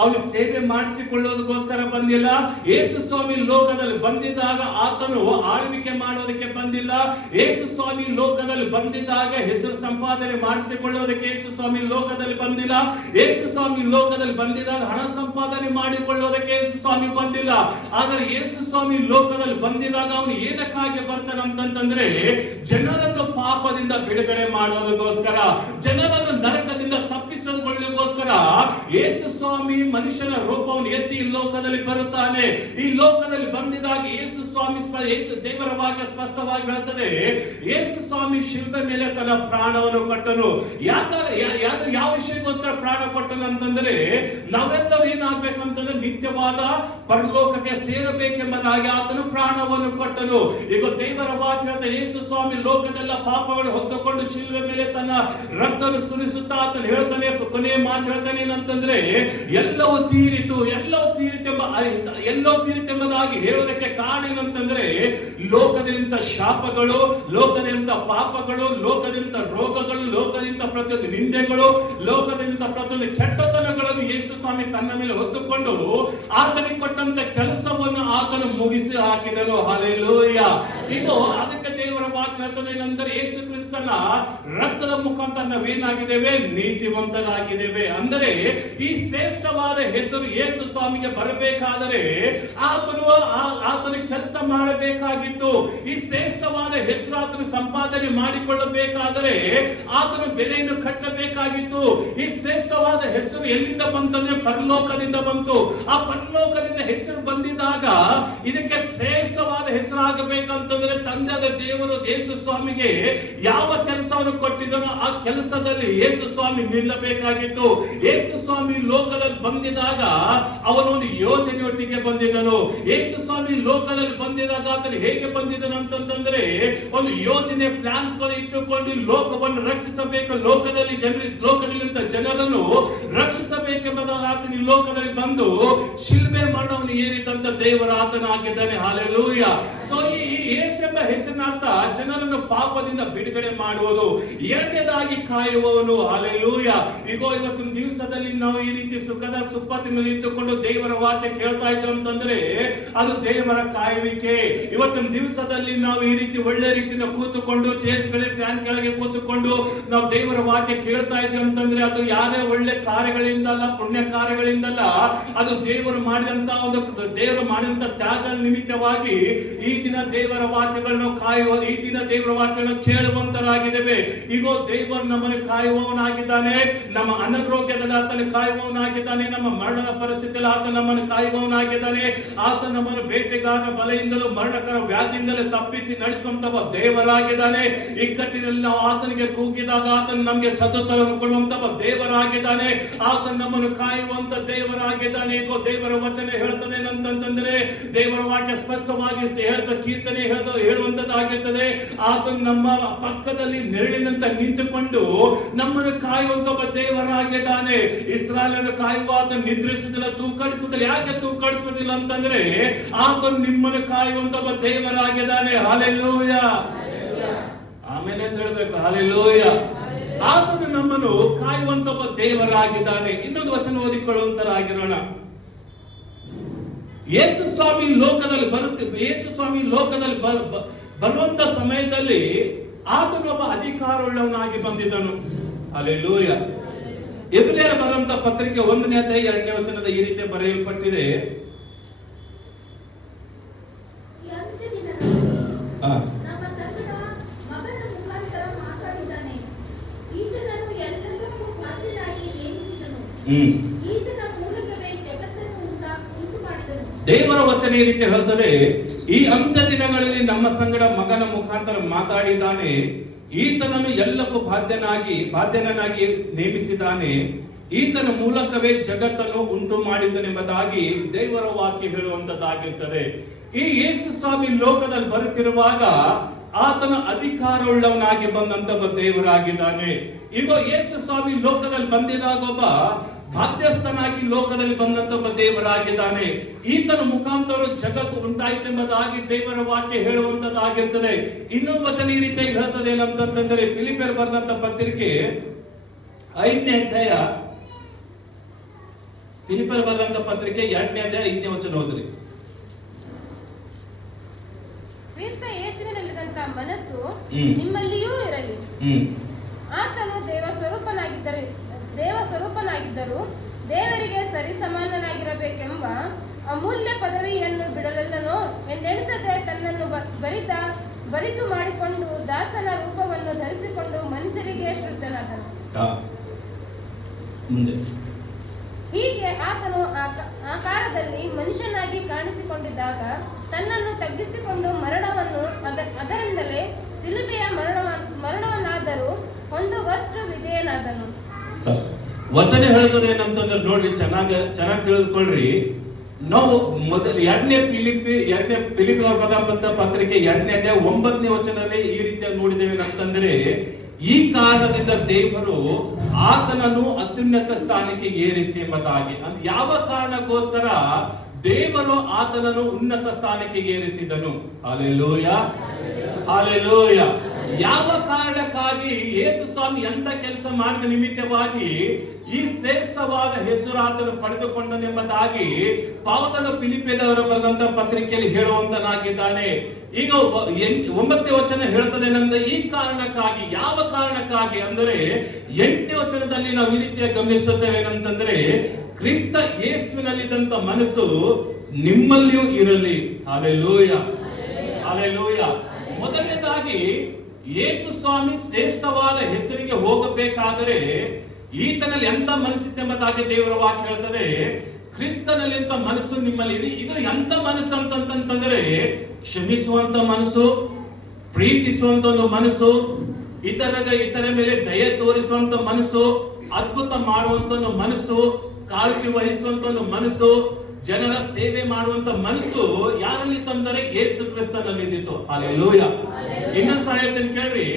ಅವನು ಸೇವೆ ಮಾಡಿಸಿಕೊಳ್ಳೋದಕ್ಕೋಸ್ಕರ ಬಂದಿಲ್ಲ. ಯೇಸು ಸ್ವಾಮಿ ಲೋಕದಲ್ಲಿ ಬಂದಿದ್ದಾಗ ಆತನು ಆಳ್ವಿಕೆ ಮಾಡೋದಕ್ಕೆ ಬಂದಿಲ್ಲ. ಯೇಸು ಸ್ವಾಮಿ ಲೋಕದಲ್ಲಿ ಬಂದಿದ್ದಾಗ ಹೆಸರು ಸಂಪಾದನೆ ಮಾಡಿಸಿಕೊಳ್ಳೋದಕ್ಕೆ ಯೇಸು ಸ್ವಾಮಿ ಲೋಕದಲ್ಲಿ ಬಂದಿಲ್ಲ. ಯೇಸು ಸ್ವಾಮಿ ಲೋಕದಲ್ಲಿ ಬಂದಿದ್ದಾಗ ಹಣ ಸಂಪಾದನೆ ಮಾಡಿಕೊಳ್ಳೋದಕ್ಕೆ ಯೇಸು ಸ್ವಾಮಿ ಬಂದಿಲ್ಲ. ಆದರೆ ಯೇಸು ಸ್ವಾಮಿ ಲೋಕದಲ್ಲಿ ಬಂದಿದಾಗ ಅವನು ಏನಕ್ಕಾಗಿ ಬರ್ತಾನಂತಂದ್ರೆ, ಜನರನ್ನು ಪಾಪದಿಂದ ಬಿಡುಗಡೆ ಮಾಡೋದಕ್ಕೋಸ್ಕರ, ಜನರನ್ನು ನರಕದಿಂದ ತಪ್ಪಿಸಿಕೊಳ್ಳೋದಕ್ಕೋಸ್ಕರ ಯೇಸು ಸ್ವಾಮಿ ಮನುಷ್ಯನ ರೂಪವನ್ನು ಎತ್ತಿ ಈ ಲೋಕದಲ್ಲಿ ಬರುತ್ತಾನೆ. ಈ ಲೋಕದಲ್ಲಿ ಬಂದಿದಾಗ ಯೇಸು ಸ್ವಾಮಿ ದೇವರ ವಾಕ್ಯ ಸ್ಪಷ್ಟವಾಗಿ ಹೇಳುತ್ತದೆ, ಯೇಸು ಸ್ವಾಮಿ ಶಿಲ್ಬೆ ಮೇಲೆ ತನ್ನ ಪ್ರಾಣವನ್ನು ಕೊಟ್ಟನು. ಯಾವ ವಿಷಯಕ್ಕೋಸ್ಕರ ಪ್ರಾಣ ಕೊಟ್ಟನು ಅಂತಂದ್ರೆ, ನಾವೆಲ್ಲರೂ ಏನಾಗ್ಬೇಕಂತಂದ್ರೆ ನಿತ್ಯವಾದ ಪರಲೋಕಕ್ಕೆ ಸೇರಬೇಕೆಂಬುದಾಗಿ ಆತನು ಪ್ರಾಣವನ್ನು ಕೊಟ್ಟನು. ದೇವರ ವಾಕ್ಯ ಹೇಳ್ತಾರೆ, ಯೇಸು ಸ್ವಾಮಿ ಲೋಕದೆಲ್ಲ ಪಾಪಗಳು ಹೊತ್ತುಕೊಂಡು ಶಿಲ್ಬೆ ಮೇಲೆ ತನ್ನ ರಕ್ತವನ್ನು ಸುರಿಸುತ್ತಾ ಆತನು ಹೇಳ್ತಾನೆ, ಕೊನೆಯ ಮಾತು ಹೇಳ್ತಾನೆ ಏನಂತಂದ್ರೆ, ಎಲ್ಲವೂ ತೀರಿತು ಎಂಬುದಾಗಿ ಹೇಳೋದಕ್ಕೆ ಕಾರಣ ಏನಂತಂದ್ರೆ, ಲೋಕದಿಂದ ಶಾಪಗಳು, ಲೋಕದಿಂದ ಪಾಪಗಳು, ಲೋಕದಿಂದ ರೋಗಗಳು, ಲೋಕದಿಂದ ಪ್ರತಿಯೊಂದು ನಿಂದೆಗಳು, ಲೋಕದಿಂದ ಪ್ರತಿಯೊಂದು ಕೆಟ್ಟತನಗಳನ್ನು ಯೇಸು ಸ್ವಾಮಿ ತನ್ನ ಮೇಲೆ ಹೊತ್ತುಕೊಂಡು ಆತನಿಗೆ ಕೊಟ್ಟಂತ ಕೆಲಸವನ್ನು ಆತನು ಮುಗಿಸಿ ಹಾಕಿದನು. ಹಲ್ಲೆಲೂಯಾ. ಅದಕ್ಕೆ ದೇವರ ವಾಕ್ಯ ಹೇಳ್ತದೆ ಏನಂದ್ರೆ ಯೇಸು ಕ್ರಿಸ್ತನ ರಕ್ತದ ಮುಖಾಂತರ ನಾವೇನಾಗಿದ್ದೇವೆ, ನೀತಿವಂತರಾಗಿದ್ದೇವೆ. ಅಂದರೆ ಈ ಶ್ರೇಷ್ಠವಾದ ಹೆಸರು ಯೇಸು ಸ್ವಾಮಿಗೆ ಬರಬೇಕಾದರೆ ಆತನ ಕೆಲಸ ಮಾಡಬೇಕಾಗಿತ್ತು. ಈ ಶ್ರೇಷ್ಠವಾದ ಹೆಸರು ಆತನ ಸಂಪಾದನೆ ಮಾಡಿಕೊಳ್ಳಬೇಕಾದರೆ ಆತನ ಬೆಲೆಯನ್ನು ಕಟ್ಟಬೇಕಾಗಿತ್ತು. ಈ ಶ್ರೇಷ್ಠವಾದ ಹೆಸರು ಎಲ್ಲಿಂದ ಬಂತಂದ್ರೆ ಪರಲೋಕದಿಂದ ಬಂತು. ಆ ಪರಲೋಕದಿಂದ ಹೆಸರು ಬಂದಿದಾಗ ಇದಕ್ಕೆ ಶ್ರೇಷ್ಠವಾದ ಹೆಸರಾಗಬೇಕಂತಂದ್ರೆ ತಂದೆಯಾದ ದೇವರು ಯೇಸು ಸ್ವಾಮಿಗೆ ಯಾವ ಕೆಲಸವನ್ನು ಕೊಟ್ಟಿದ್ದನೋ ಆ ಕೆಲಸದಲ್ಲಿ ಯೇಸು ಸ್ವಾಮಿ ನಿಲ್ಲಬೇಕಾಗಿತ್ತು. ಯೇಸು ಸ್ವಾಮಿ ಲೋಕದಲ್ಲಿ ಬಂದಿದಾಗ ಅವನೊಂದು ಯೋಜನೆಯೊಟ್ಟಿಗೆ ಬಂದಿದ್ದನು. ಯೇಸು ಸ್ವಾಮಿ ಲೋಕದಲ್ಲಿ ಬಂದಿದಾಗ ಆತನು ಹೇಗೆ ಬಂದಿದ್ದನು ಅಂತಂದ್ರೆ ಒಂದು ಯೋಜನೆ, ಪ್ಲಾನ್ಸ್ ಗಳು ಇಟ್ಟುಕೊಂಡು ಲೋಕವನ್ನು ರಕ್ಷಿಸಬೇಕು, ಲೋಕದಲ್ಲಿಂದ ಜನರನ್ನು ರಕ್ಷಿಸಬೇಕೆಂಬುದಾಗಿ ಆತನ ಈ ಲೋಕದಲ್ಲಿ ಬಂದು ಶಿಲ್ಬೆ ಮರಣವನ್ನು ಏರಿದಂತ ದೇವರ ಆತನಾಗಿದ್ದಾನೆ. ಹಾಲೆಲೂಯಾ. ಸೊ ಈ ಯೇಸು ಎಂಬ ಹೆಸರಿನರ್ಥ ಜನರನ್ನು ಪಾಪದಿಂದ ಬಿಡುಗಡೆ ಮಾಡುವುದು, ಎರಡನೇದಾಗಿ ಕಾಯುವವನು. ಹಾಲೆಲೂಯಾ. ಈಗ ಇವತ್ತಿನ ದಿವಸದಲ್ಲಿ ನಾವು ಈ ರೀತಿ ಸುಖದ ಸುಪ್ಪತ್ತಿನಲ್ಲಿ ಇಟ್ಟುಕೊಂಡು ದೇವರ ವಾಕ್ಯ ಕೇಳ್ತಾ ಇದ್ದೇವೆ ಅಂತಂದ್ರೆ ಅದು ದೇವರ ಕಾಯುವಿಕೆ. ಇವತ್ತಿನ ದಿವಸದಲ್ಲಿ ನಾವು ಈ ರೀತಿ ಒಳ್ಳೆ ರೀತಿಯಿಂದ ಕೂತುಕೊಂಡು ಚೇರ್ಸ್ ಗಳಿಗೆ ಫ್ಯಾನ್ ಕೆಳಗೆ ಕೂತುಕೊಂಡು ನಾವು ದೇವರ ವಾಕ್ಯ ಕೇಳ್ತಾ ಇದ್ದೇವೆ ಅಂತಂದ್ರೆ ಅದು ಯಾರೇ ಒಳ್ಳೆ ಕಾರ್ಯಗಳಿಂದಲ್ಲ, ಪುಣ್ಯ ಕಾರ್ಯಗಳಿಂದಲ್ಲ, ಅದು ದೇವರು ಮಾಡಿದಂತ ತ್ಯಾಗಗಳ ನಿಮಿತ್ತವಾಗಿ ಈ ದಿನ ದೇವರ ವಾಕ್ಯಗಳನ್ನು ಕಾಯುವ, ಈ ದಿನ ದೇವರ ವಾಕ್ಯಗಳನ್ನು ಕೇಳುವಂತರಾಗಿದ್ದೇವೆ. ಈಗ ದೇವರು ನಮ್ಮನ್ನು ಕಾಯುವವನಾಗಿದ್ದಾನೆ. ನಮ್ಮ ಅನಾರೋಗ್ಯದಲ್ಲಿ ಆತನು ಕಾಯುವವನಾಗಿದ್ದಾನೆ. ನಮ್ಮ ಮರಣದ ಪರಿಸ್ಥಿತಿಯಲ್ಲಿ ಆತ ನಮ್ಮನ್ನು ಕಾಯುವವನಾಗಿದ್ದಾನೆ. ಆತ ನಮ್ಮನ್ನು ಬೇಟೆಗಾರನ ಬಲೆಯಿಂದಲೂ ಮರಣಕರ ವ್ಯಾಧಿಯಿಂದಲೇ ತಪ್ಪಿಸಿ ನಡೆಸುವಂತಹ ದೇವರಾಗಿದ್ದಾನೆ. ಇಕ್ಕಟ್ಟಿನಲ್ಲಿ ನಾವು ಆತನಿಗೆ ಕೂಗಿದಾಗ ಆತನು ನಮಗೆ ಸದುತ್ತರವನ್ನು ಕೊಡುವಂತಹ ದೇವರಾಗಿದ್ದಾನೆ. ಆತ ನಮ್ಮನ್ನು ಕಾಯುವಂತ ದೇವರಾಗಿದ್ದಾನೆ. ಈಗ ದೇವರ ವಚನ ಹೇಳ್ತದೆ ಏನಂತಂದ್ರೆ, ದೇವರ ವಾಕ್ಯ ಸ್ಪಷ್ಟವಾಗಿ ಕೀರ್ತನೆ ಹೇಳುವಂತದ್ದಾಗಿರ್ತದೆ. ಆತನು ನಮ್ಮ ಪಕ್ಕದಲ್ಲಿ ನೆರಳಿನಂತ ನಿಂತುಕೊಂಡು ನಮ್ಮನ್ನು ಕಾಯುವಂತ ಒಬ್ಬ ದೇವರಾಗಿದ್ದಾನೆ. ಇಸ್ರಾಯೇಲನ್ನು ಕಾಯುವ ಆತನು ನಿದ್ರಿಸುವುದಿಲ್ಲ, ತೂಕಡಿಸುವುದಿಲ್ಲ. ಯಾಕೆ ತೂಕಡಿಸುವುದಿಲ್ಲ ಅಂತಂದ್ರೆ ಆತನು ನಿಮ್ಮನ್ನು ಕಾಯುವಂತ ಒಬ್ಬ ದೇವರಾಗಿದ್ದಾನೆ. ಹಾಲೆಲೂಯಾ. ಆಮೇಲೆ ಅಂತ ಹೇಳ್ಬೇಕು. ಹಾಲೆಲೂಯಾ. ಆತನು ನಮ್ಮನ್ನು ಕಾಯುವಂತ ಒಬ್ಬ ದೇವರಾಗಿದ್ದಾನೆ. ಇನ್ನೊಂದು ವಚನ ಓದಿಕೊಳ್ಳುವಂತರಾಗಿರೋಣ. ಯೇಸು ಸ್ವಾಮಿ ಲೋಕದಲ್ಲಿ ಬರುವಂತ ಸಮಯದಲ್ಲಿ ಆತನು ಒಬ್ಬ ಅಧಿಕಾರವುಳ್ಳವನಾಗಿ ಬಂದಿದ್ದನು. ಹಲ್ಲೆಲೂಯಾ. ಎಬ್ರಿಯರ ಬರುವಂತ ಪತ್ರಿಕೆ 1ನೇ ಅಧ್ಯಾಯ 2ನೇ ವಚನದ ಈ ರೀತಿ ಬರೆಯಲ್ಪಟ್ಟಿದೆ. ದೇವರ ವಚನ ಈ ರೀತಿ ಹೇಳ್ತದೆ, ಈ ಅಂತ್ಯ ದಿನಗಳಲ್ಲಿ ನಮ್ಮ ಸಂಗಡ ಮಗನ ಮುಖಾಂತರ ಮಾತಾಡಿದ್ದಾನೆ. ಈತನನ್ನು ಎಲ್ಲಕ್ಕೂ ಬಾಧ್ಯನಾಗಿ ನೇಮಿಸಿದ್ದಾನೆ. ಈತನ ಮೂಲಕವೇ ಜಗತ್ತನ್ನು ಉಂಟು ಮಾಡಿದನೆಂಬುದಾಗಿ ದೇವರ ವಾಕ್ಯ ಹೇಳುವಂತದ್ದಾಗಿರ್ತದೆ. ಈ ಯೇಸು ಸ್ವಾಮಿ ಲೋಕದಲ್ಲಿ ಬರುತ್ತಿರುವಾಗ ಆತನ ಅಧಿಕಾರವುಳ್ಳವನಾಗಿ ಬಂದಂತ ದೇವರಾಗಿದ್ದಾನೆ. ಈಗ ಯೇಸು ಸ್ವಾಮಿ ಲೋಕದಲ್ಲಿ ಬಂದಿದಾಗ ಒಬ್ಬ ಬಾಧ್ಯಸ್ಥನಾಗಿ ಲೋಕದಲ್ಲಿ ಬಂದಂತ ಒಬ್ಬ ದೇವರಾಗಿದ್ದಾನೆ. ಈತನ ಮುಖಾಂತರ ಜಗತ್ತು ಉಂಟಾಯ್ತೆಂಬುದಾಗಿ ದೇವರ ವಾಕ್ಯ ಹೇಳುವಂತದ್ದಾಗಿರ್ತದೆ. ಇನ್ನೊಂದು ವಚನ ಈ ರೀತಿಯಾಗಿ ಹೇಳ್ತದೆ ಏನಂತಂದ್ರೆ, ಫಿಲಿಪಿಯರ್ ಬರೆದಂತ ಪತ್ರಿಕೆ 5ನೇ ಅಧ್ಯಾಯ 2ನೇ ಅಧ್ಯಾಯ 5ನೇ ವಚನ ಓದ್ರಿ. ಕ್ರಿಸ್ತ ಯೇಸುವಿನಲ್ಲಿದ್ದಂತ ಮನಸ್ಸು ನಿಮ್ಮಲ್ಲಿಯೂ ಇರಲಿ. ಆತನು ದೇವ ಸ್ವರೂಪನಾಗಿದ್ದರು ದೇವರಿಗೆ ಸರಿಸಮಾನನಾಗಿರಬೇಕೆಂಬ ಅಮೂಲ್ಯ ಪದವಿಯನ್ನು ಬಿಡಲಲ್ಲನೋ ಎಂದೆಣಿಸದೆ ತನ್ನನ್ನು ಬರಿದು ಮಾಡಿಕೊಂಡು ದಾಸನ ರೂಪವನ್ನು ಧರಿಸಿಕೊಂಡು ಮನುಷ್ಯರಿಗೆ ಶ್ರುತನಾದನು. ಹೀಗೆ ಆತನು ಆಕಾರದಲ್ಲಿ ಮನುಷ್ಯನಾಗಿ ಕಾಣಿಸಿಕೊಂಡಿದ್ದಾಗ ತನ್ನನ್ನು ತಗ್ಗಿಸಿಕೊಂಡು ಮರಣವನ್ನು ಅದರಿಂದಲೇ ಶಿಲುಬೆಯ ಮರಣವನ್ನಾದರೂ ಹೊಂದುವಷ್ಟು ವಿಧೇಯನಾದನು. ವಚನ ಹೇಳಿದ್ರೆ ಏನಂತಂದ್ರೆ ನೋಡ್ರಿ, ಚೆನ್ನಾಗಿ ತಿಳಿದುಕೊಳ್ಳ್ರಿ. ನಾವು ಮೊದಲು 2ನೇ ಫಿಲಿಪ್ಪಿಯರ ಬರೆದಂತ ಪತ್ರಿಕೆ 2ನೇ ಅಧ್ಯಾಯ 9ನೇ ವಚನದಲ್ಲಿ ಈ ರೀತಿಯಾಗಿ ನೋಡಿದ್ದೇವೆ ಅಂತಂದ್ರೆ, ಈ ಕಾರಣದಿಂದ ದೇವರು ಆತನನ್ನು ಅತ್ಯುನ್ನತ ಸ್ಥಾನಕ್ಕೆ ಏರಿಸಿ ಎಂಬುದಾಗಿ. ಯಾವ ಕಾರಣಕ್ಕೋಸ್ಕರ ದೇವರು ಆತನನ್ನು ಉನ್ನತ ಸ್ಥಾನಕ್ಕೆ ಏರಿಸಿದನು? Hallelujah, hallelujah. ಯಾವ ಕಾರಣಕ್ಕಾಗಿ ಯೇಸು ಸ್ವಾಮಿ ಎಂತ ಕೆಲಸ ಮಾಡಿದ ನಿಮಿತ್ತವಾಗಿ ಈ ಶ್ರೇಷ್ಠವಾದ ಹೆಸರು ಆತನು ಪಡೆದುಕೊಂಡನೆಂಬುದಾಗಿ ಪೌಲನು ಫಿಲಿಪ್ಪಿಯದವರು ಬರೆದಂತ ಪತ್ರಿಕೆಯಲ್ಲಿ ಹೇಳುವಂತನಾಗಿದ್ದಾನೆ. ಈಗ 9ನೇ ವಚನ ಹೇಳ್ತದೇನೆಂದ್ರೆ ಈ ಕಾರಣಕ್ಕಾಗಿ, ಯಾವ ಕಾರಣಕ್ಕಾಗಿ ಅಂದರೆ 8ನೇ ವಚನದಲ್ಲಿ ನಾವು ಈ ರೀತಿಯ ಗಮನಿಸುತ್ತೇವೆ ಏನಂತಂದ್ರೆ, ಕ್ರಿಸ್ತ ಯೇಸುವಿನಲ್ಲಿದ್ದಂತ ಮನಸ್ಸು ನಿಮ್ಮಲ್ಲಿಯೂ ಇರಲಿ. Hallelujah, hallelujah. ಮೊದಲನೇದಾಗಿ ಯೇಸು ಸ್ವಾಮಿ ಶ್ರೇಷ್ಠವಾದ ಹೆಸರಿಗೆ ಹೋಗಬೇಕಾದರೆ ಈತನಲ್ಲಿ ಎಂತ ಮನಸ್ಸಿತ್ತೆಂಬುದಾಗಿ ದೇವರ ವಾಕ್ಯ ಹೇಳ್ತದೆ. ಕ್ರಿಸ್ತನಲ್ಲಿ ಎಂತ ಮನಸ್ಸು ನಿಮ್ಮಲ್ಲಿ ಇದೆ. ಇದು ಎಂತ ಮನಸ್ಸು ಅಂತಂತಂದ್ರೆ, ಕ್ಷಮಿಸುವಂತ ಮನಸ್ಸು, ಪ್ರೀತಿಸುವಂತ ಒಂದು ಮನಸ್ಸು, ಇತರ ಮೇಲೆ ದಯೆ ತೋರಿಸುವಂತ ಮನಸ್ಸು, ಅದ್ಭುತ ಮಾಡುವಂತ ಒಂದು ಮನಸ್ಸು, ಕಾಳಜಿ ವಹಿಸುವಂತ ಒಂದು ಮನಸ್ಸು, ಜನರ ಸೇವೆ ಮಾಡುವಂತ ಮನಸ್ಸು ಯಾರಲ್ಲಿ ತಂದರೆ ಯೇಸು ಕ್ರಿಸ್ತನಲ್ಲಿ ಇದ್ದಿತ್ತು. ಹಲ್ಲೆಲೂಯ. ಇನ್ನೊಂದ್ಸಲ ಹೇಳ್ತೇನೆ ಕೇಳ್ರಿ,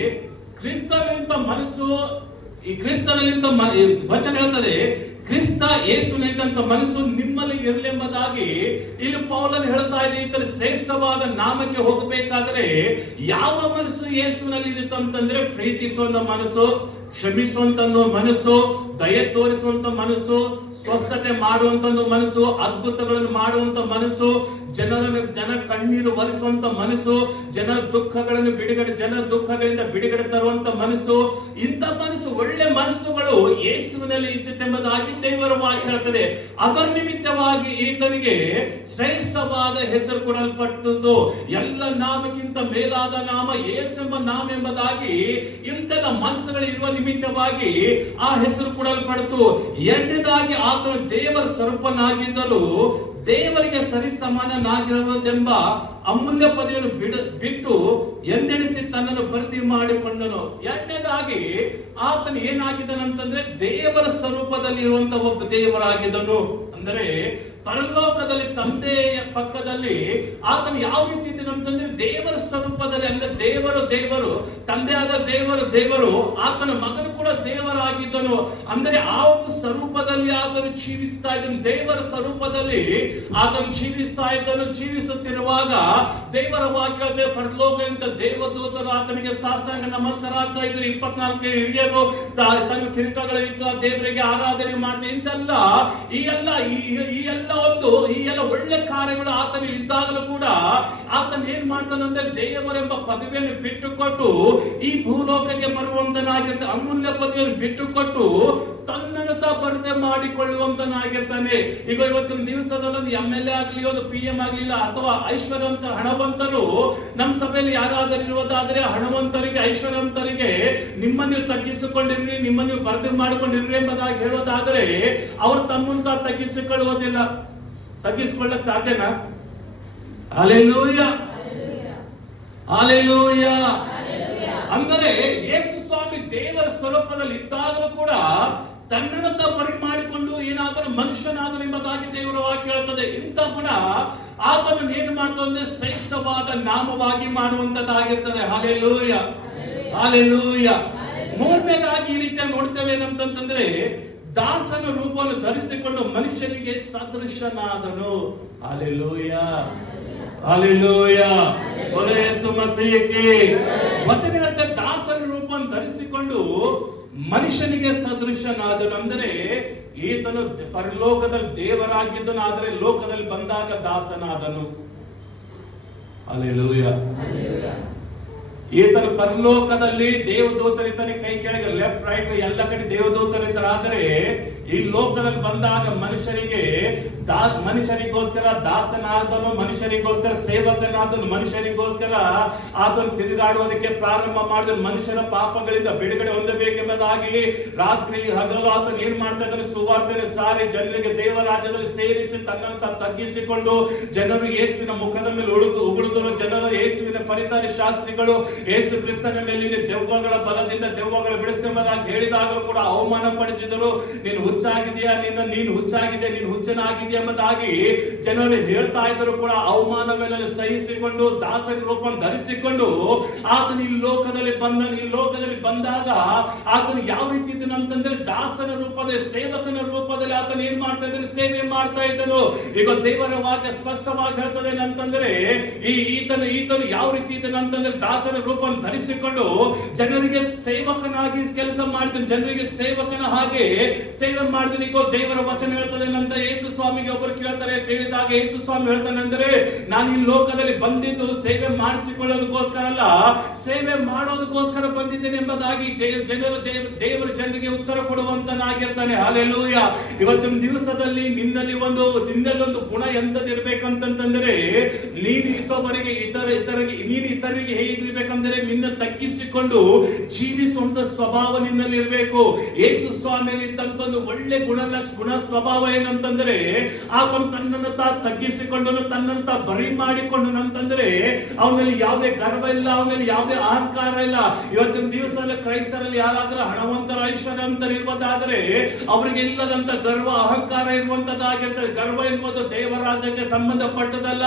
ಕ್ರಿಸ್ತನಿಂದ ಮನಸ್ಸು, ಈ ಕ್ರಿಸ್ತನಿಂದ ವಚನ ಹೇಳ್ತದೆ, ಕ್ರಿಸ್ತ ಯೇಸುವಿನಂತ ಮನಸ್ಸು ನಿಮ್ಮಲ್ಲಿ ಇರಲೆಂಬುದಾಗಿ ಇಲ್ಲಿ ಪೌಲನು ಹೇಳ್ತಾ ಇದೆ. ಈ ತರ ಶ್ರೇಷ್ಠವಾದ ನಾಮಕ್ಕೆ ಹೋಗಬೇಕಾದ್ರೆ ಯಾವ ಮನಸ್ಸು ಯೇಸುವಿನಲ್ಲಿ ಇತ್ತು ಅಂತಂದ್ರೆ, ಪ್ರೀತಿಸುವಂತ ಮನಸ್ಸು, ಕ್ಷಮಿಸುವಂತ ಮನಸ್ಸು, ದಯೆ ತೋರಿಸುವಂತ ಮನಸ್ಸು, ಸ್ವಸ್ಥತೆ ಮಾಡುವಂತ ಮನಸ್ಸು, ಅದ್ಭುತಗಳನ್ನು ಮಾಡುವಂತ ಮನಸ್ಸು, ಜನ ಕಣ್ಣೀರು ಒರೆಸುವಂತ ಮನಸ್ಸು, ಜನರ ದುಃಖಗಳಿಂದ ಬಿಡುಗಡೆ ತರುವಂತ ಮನಸ್ಸು. ಇಂಥ ಮನಸ್ಸು, ಒಳ್ಳೆ ಮನಸ್ಸುಗಳು ಯೇಸುವಿನಲ್ಲಿ ಇದ್ದಿತೆಂಬುದಾಗಿ ದೇವರ ವಾಕ್ಯ ಹೇಳ್ತದೆ. ಅದರ ನಿಮಿತ್ತವಾಗಿ ಈತನಿಗೆ ಶ್ರೇಷ್ಠವಾದ ಹೆಸರು ಕೊಡಲ್ಪಟ್ಟದ್ದು. ಎಲ್ಲ ನಾಮಕ್ಕಿಂತ ಮೇಲಾದ ನಾಮ ಯೇಸು ಎಂಬ ನಾಮ ಎಂಬುದಾಗಿ ಇಂಥದ ಮನಸ್ಸುಗಳು ಇರುವ ನಿಮಿತ್ತವಾಗಿ ಆ ಹೆಸರು ಕೊಡಲ್ಪಡ್ತು. ಎರಡನೇದಾಗಿ ಆತನು ದೇವರ ಸ್ವರೂಪನಾಗಿದ್ದರೂ ದೇವರಿಗೆ ಸರಿಸಮಾನನಾಗಿರುವುದೆಂಬ ಅಮೂಲ್ಯ ಪದವಿಯನ್ನು ಬಿಟ್ಟು ಎಂದೆಣಿಸಿ ತನ್ನನ್ನು ಭರ್ತಿ ಮಾಡಿಕೊಂಡನು. ಎರಡನೇದಾಗಿ ಆತನು ಏನಾಗಿದ್ದನಂತಂದ್ರೆ, ದೇವರ ಸ್ವರೂಪದಲ್ಲಿ ಇರುವಂತಹ ಒಬ್ಬ ದೇವರಾಗಿದ್ದನು. ಅಂದರೆ ಪರಲೋಕದಲ್ಲಿ ತಂದೆಯ ಪಕ್ಕದಲ್ಲಿ ಆತನು ಯಾವ ರೀತಿ ಇದ್ದನಂತಂದ್ರೆ, ದೇವರ ಸ್ವರೂಪದಲ್ಲಿ, ಅಂದ್ರೆ ದೇವರು ತಂದೆಯಾದ ದೇವರು ಆತನ ಮಗನು ಕೂಡ ದೇವರಾಗಿದ್ದನು. ಅಂದರೆ ಆ ಒಂದು ಸ್ವರೂಪದಲ್ಲಿ ಆತನು ಜೀವಿಸ್ತಾ ಇದ್ದನು. ದೇವರ ಸ್ವರೂಪದಲ್ಲಿ ಆತನು ಜೀವಿಸ್ತಾ ಇದ್ದನು. ಜೀವಿಸುತ್ತಿರುವಾಗ ದೇವರ ವಾಕ್ಯ, ಪರಲೋಕದಿಂದ ದೇವದೂತರು ಆತನಿಗೆ ಸಾಷ್ಟಾಂಗ ನಮಸ್ಕಾರ ಆಗ್ತಾ ಇದ್ರು. 24 ಹಿರಿಯರು ತನ್ನ ಕಿರೀಟಗಳಿಟ್ಟು ಆ ದೇವರಿಗೆ ಆರಾಧನೆ ಮಾಡ್ತಾರೆ. ಇಂತೆಲ್ಲ ಈ ಎಲ್ಲ ಒಳ್ಳೆ ಕಾರ್ಯಗಳು ಆತನಿಗೆ ಇದ್ದಾಗಲೂ ಕೂಡ ಆತನ ಏನ್ ಮಾಡ್ತಾನಂದ್ರೆ, ದೇವರೆಂಬ ಪದವಿಯನ್ನು ಬಿಟ್ಟುಕೊಟ್ಟು ಈ ಭೂಲೋಕಕ್ಕೆ ಬರುವಂತನಾಗಿರ್ತ ಅಮೂಲ್ಯ ಪದವಿಯನ್ನು ಬಿಟ್ಟುಕೊಟ್ಟು ತನ್ನನ್ನು ಭರ್ತಿ ಮಾಡಿಕೊಳ್ಳುವಂತನಾಗಿರ್ತಾನೆ. ಈಗ ಇವತ್ತಿನ ದಿವಸದಲ್ಲಿ ಒಂದು MLA ಆಗಲಿ, ಒಂದು PM ಆಗಲಿಲ್ಲ, ಅಥವಾ ಐಶ್ವರ್ಯವಂತ ಹಣವಂತರು ನಮ್ಮ ಸಭೆಯಲ್ಲಿ ಯಾರಾದರೂ ಇರುವುದಾದರೆ, ಹಣವಂತರಿಗೆ ಐಶ್ವರ್ಯವಂತರಿಗೆ ನಿಮ್ಮನ್ನು ತಗ್ಗಿಸಿಕೊಂಡಿರ್ರಿ, ನಿಮ್ಮನ್ನು ಭರ್ತಿ ಮಾಡಿಕೊಂಡಿರ್ರಿ ಎಂಬುದಾಗಿ ಹೇಳೋದಾದರೆ ಅವರು ತಮ್ಮನ್ನು ತಗ್ಗಿಸಿಕೊಳ್ಳುವುದಿಲ್ಲ. ತಗ್ಗಿಸಿಕೊಳ್ಳಕ್ ಸಾಧ್ಯನಾ? Hallelujah, hallelujah. ಅಂದರೆ ಯೇಸು ಸ್ವಾಮಿ ದೇವರ ಸ್ವರೂಪದಲ್ಲಿ ಇದ್ದಾಗಲೂ ಕೂಡ ತನ್ನನ್ನು ಬರಿ ಮಾಡಿಕೊಂಡು ಏನಾದರೂ ಮನುಷ್ಯನಾದರೂ ಎಂಬುದಾಗಿ ದೇವರ ವಾಕ್ಯ ಹೇಳ್ತದೆ. ಇಂಥ ಗುಣ ಆತನನ್ನು ಏನು ಮಾಡ್ತಂದ್ರೆ ಶ್ರೇಷ್ಠವಾದ ನಾಮವಾಗಿ ಮಾಡುವಂತದ್ದಾಗಿರ್ತದೆ. Hallelujah, hallelujah. ಮೂರನೇದಾಗಿ ಈ ರೀತಿಯಾಗಿ ನೋಡ್ತೇವೆ ಏನಂತಂದ್ರೆ, ದಾಸನ ರೂಪವನ್ನು ಧರಿಸಿಕೊಂಡು ಮನುಷ್ಯನಿಗೆ ಸದೃಶನಾದನು. Hallelujah, hallelujah. ಯೇಸು ಮಸೀಹಕ್ಕೆ ವಚನ ಹೇಳ್ತಾರೆ, ದಾಸನ ರೂಪವನ್ನು ಧರಿಸಿಕೊಂಡು ಮನುಷ್ಯನಿಗೆ ಸದೃಶನಾದನು. ಅಂದರೆ ಈತನು ಪರಲೋಕದಲ್ಲಿ ದೇವರಾಗಿದ್ದನು, ಆದರೆ ಲೋಕದಲ್ಲಿ ಬಂದಾಗ ದಾಸನಾದನು. ಹಲ್ಲೆಲೂಯ. ಈತನು ಪರಲೋಕದಲ್ಲಿ ದೇವದೂತರಿದ್ದಾನೆ, ಕೈ ಕೆಳಗೆ ಲೆಫ್ಟ್ ರೈಟ್ ಎಲ್ಲ ಕಡೆ ದೇವದೂತರಿದ್ದಾರೆ. ಆದರೆ ಈ ಲೋಕದಲ್ಲಿ ಬಂದಾಗ ಮನುಷ್ಯರಿಗೋಸ್ಕರ ದಾಸನಾದನು, ಮನುಷ್ಯರಿಗೋಸ್ಕರ ಸೇವಕನಾದನು, ಮನುಷ್ಯರಿಗೋಸ್ಕರ ಆತನು ತಿರುಗಾಡುವುದಕ್ಕೆ ಪ್ರಾರಂಭ ಮಾಡಿದ. ಮನುಷ್ಯನ ಪಾಪಗಳಿಂದ ಬಿಡುಗಡೆ ಹೊಂದಬೇಕೆಂಬುದಾಗಿ ರಾತ್ರಿ ಹಗಲು ಆತನು ಏನ್ ಮಾಡ್ತಾ ಇದ್ದಾನೆ, ಸುವಾರ್ತೆಯನ್ನು ಸಾರಿ ಜನರಿಗೆ ದೇವರಾಜ್ಯದಲ್ಲಿ ಸೇರಿಸಿ ತನ್ನಂತ ತಗ್ಗಿಸಿಕೊಂಡು ಜನರು ಯೇಸುವಿನ ಮುಖದ ಮೇಲೆ ಉಗುಳಿದರು. ಜನರು ಯೇಸುವಿನ ಪರಿಸರ ಶಾಸ್ತ್ರಿಗಳು ಯೇಸು ಕ್ರಿಸ್ತನ ಮೇಲಿನ ದೆವ್ವಗಳ ಬಲದಿಂದ ದೆವ್ವಗಳು ಬಿಡಿಸ್ತೇವೆಂಬುದಾಗಿ ಹೇಳಿದಾಗಲೂ ಕೂಡ ಅವಮಾನ ಪಡಿಸಿದರು. ನೀನು ಹುಚ್ಚಾಗಿದೆಯಾ, ನೀನು ಹುಚ್ಚಾಗಿದೆ, ನೀನು ಹುಚ್ಚನಾಗಿದೆಯಾ ಎಂಬುದಾಗಿ ಜನರು ಹೇಳ್ತಾ ಇದ್ದರು ಕೂಡ ಅವಮಾನವನ್ನು ಸಹಿಸಿಕೊಂಡು ದಾಸನ ರೂಪ ಧರಿಸಿಕೊಂಡು ಆತನು ಈ ಲೋಕದಲ್ಲಿ ಬಂದಾಗ ಆತನು ಯಾವ ರೀತಿ ಇದ್ದನು ಅಂತಂದ್ರೆ, ದಾಸನ ರೂಪದಲ್ಲಿ, ಸೇವಕನ ರೂಪದಲ್ಲಿ ಆತನು ಏನ್ ಮಾಡ್ತಾ ಇದ್ದಾನೆ, ಸೇವೆ ಮಾಡ್ತಾ ಇದ್ದನು. ಈಗ ದೇವರ ವಾಕ್ಯ ಸ್ಪಷ್ಟವಾಗಿ ಹೇಳ್ತದೆ ಏನಂತಂದ್ರೆ, ಈತನು ಇದ್ದನು ಯಾವ ರೀತಿ ಇದ್ದನು ಅಂತಂದ್ರೆ ದಾಸನ ರೂಪವನ್ನು ಧರಿಸಿಕೊಂಡು ಜನರಿಗೆ ಸೇವಕನಾಗಿ ಕೆಲಸ ಮಾಡಿದನು, ಜನರಿಗೆ ಸೇವಕನ ಹಾಗೆ ಸೇವೆ ಮಾಡಿದನು. ಈಗ ದೇವರ ವಚನ ಹೇಳ್ತದೆ ಅಂತ ಯೇಸು ಸ್ವಾಮಿಗೆ ಒಬ್ಬರು ಕೇಳ್ತಾರೆ. ಕೇಳಿದಾಗ ಯೇಸು ಸ್ವಾಮಿ ಹೇಳ್ತಾನೆ ಅಂದ್ರೆ, ನಾನು ಈ ಲೋಕದಲ್ಲಿ ಬಂದಿದ್ದು ಸೇವೆ ಮಾಡಿಸಿಕೊಳ್ಳೋದಕ್ಕೋಸ್ಕರ ಅಲ್ಲ, ಸೇವೆ ಮಾಡೋದಕ್ಕೋಸ್ಕರ ಬಂದಿದ್ದೇನೆ ಎಂಬುದಾಗಿ ದೇವರ ಜನರಿಗೆ ಉತ್ತರ ಕೊಡುವಂತನಾಗಿರ್ತಾನೆ. ಹಲ್ಲೆಲೂಯ. ಇವತ್ತಿನ ದಿವಸದಲ್ಲಿ ನಿನ್ನಲ್ಲಿ ಒಂದು ಗುಣ ಎಂತದಿರ್ಬೇಕಂತಂದ್ರೆ, ನೀನು ಇತರರಿಗೆ ಹೇಗಿರ್ಬೇಕಂದ್ರೆ ನಿನ್ನ ತಗ್ಗಿಸಿಕೊಂಡು ಜೀವಿಸುವಂತ ಸ್ವಭಾವ ನಿನ್ನಲ್ಲಿ ಇರಬೇಕು. ಯೇಸು ಸ್ವಾಮಿಯಲ್ಲಿ ಇದ್ದಂತ ಒಂದು ಒಳ್ಳೆ ಗುಣ ಸ್ವಭಾವ ಏನಂತಂದ್ರೆ, ಆತನು ತನ್ನನ್ನು ತಗ್ಗಿಸಿಕೊಂಡನು, ತನ್ನನ್ನು ಬರಿ ಮಾಡಿಕೊಂಡನು ಅಂತಂದ್ರೆ ಅವನಲ್ಲಿ ಯಾವುದೇ ಗರ್ವ ಇಲ್ಲ, ಅವನಲ್ಲಿ ಯಾವುದೇ ಅಹಂಕಾರ ಇಲ್ಲ. ಇವತ್ತಿನ ದಿವಸದಲ್ಲಿ ಕ್ರೈಸ್ತರಲ್ಲಿ ಯಾರಾದ್ರೂ ಹಣವಂತರ ಐಶ್ವರ್ಯವಂತರು ಇರುವುದಾದ್ರೆ ಅವರಿಗೆ ಇಲ್ಲದಂತ ಗರ್ವ ಅಹಂಕಾರ ಇರುವಂತದ್ದಾಗಿರ್ತದೆ. ಗರ್ವ ಎನ್ನುವುದು ದೇವರಾಜ್ಯಕ್ಕೆ ಸಂಬಂಧಪಟ್ಟದಲ್ಲ,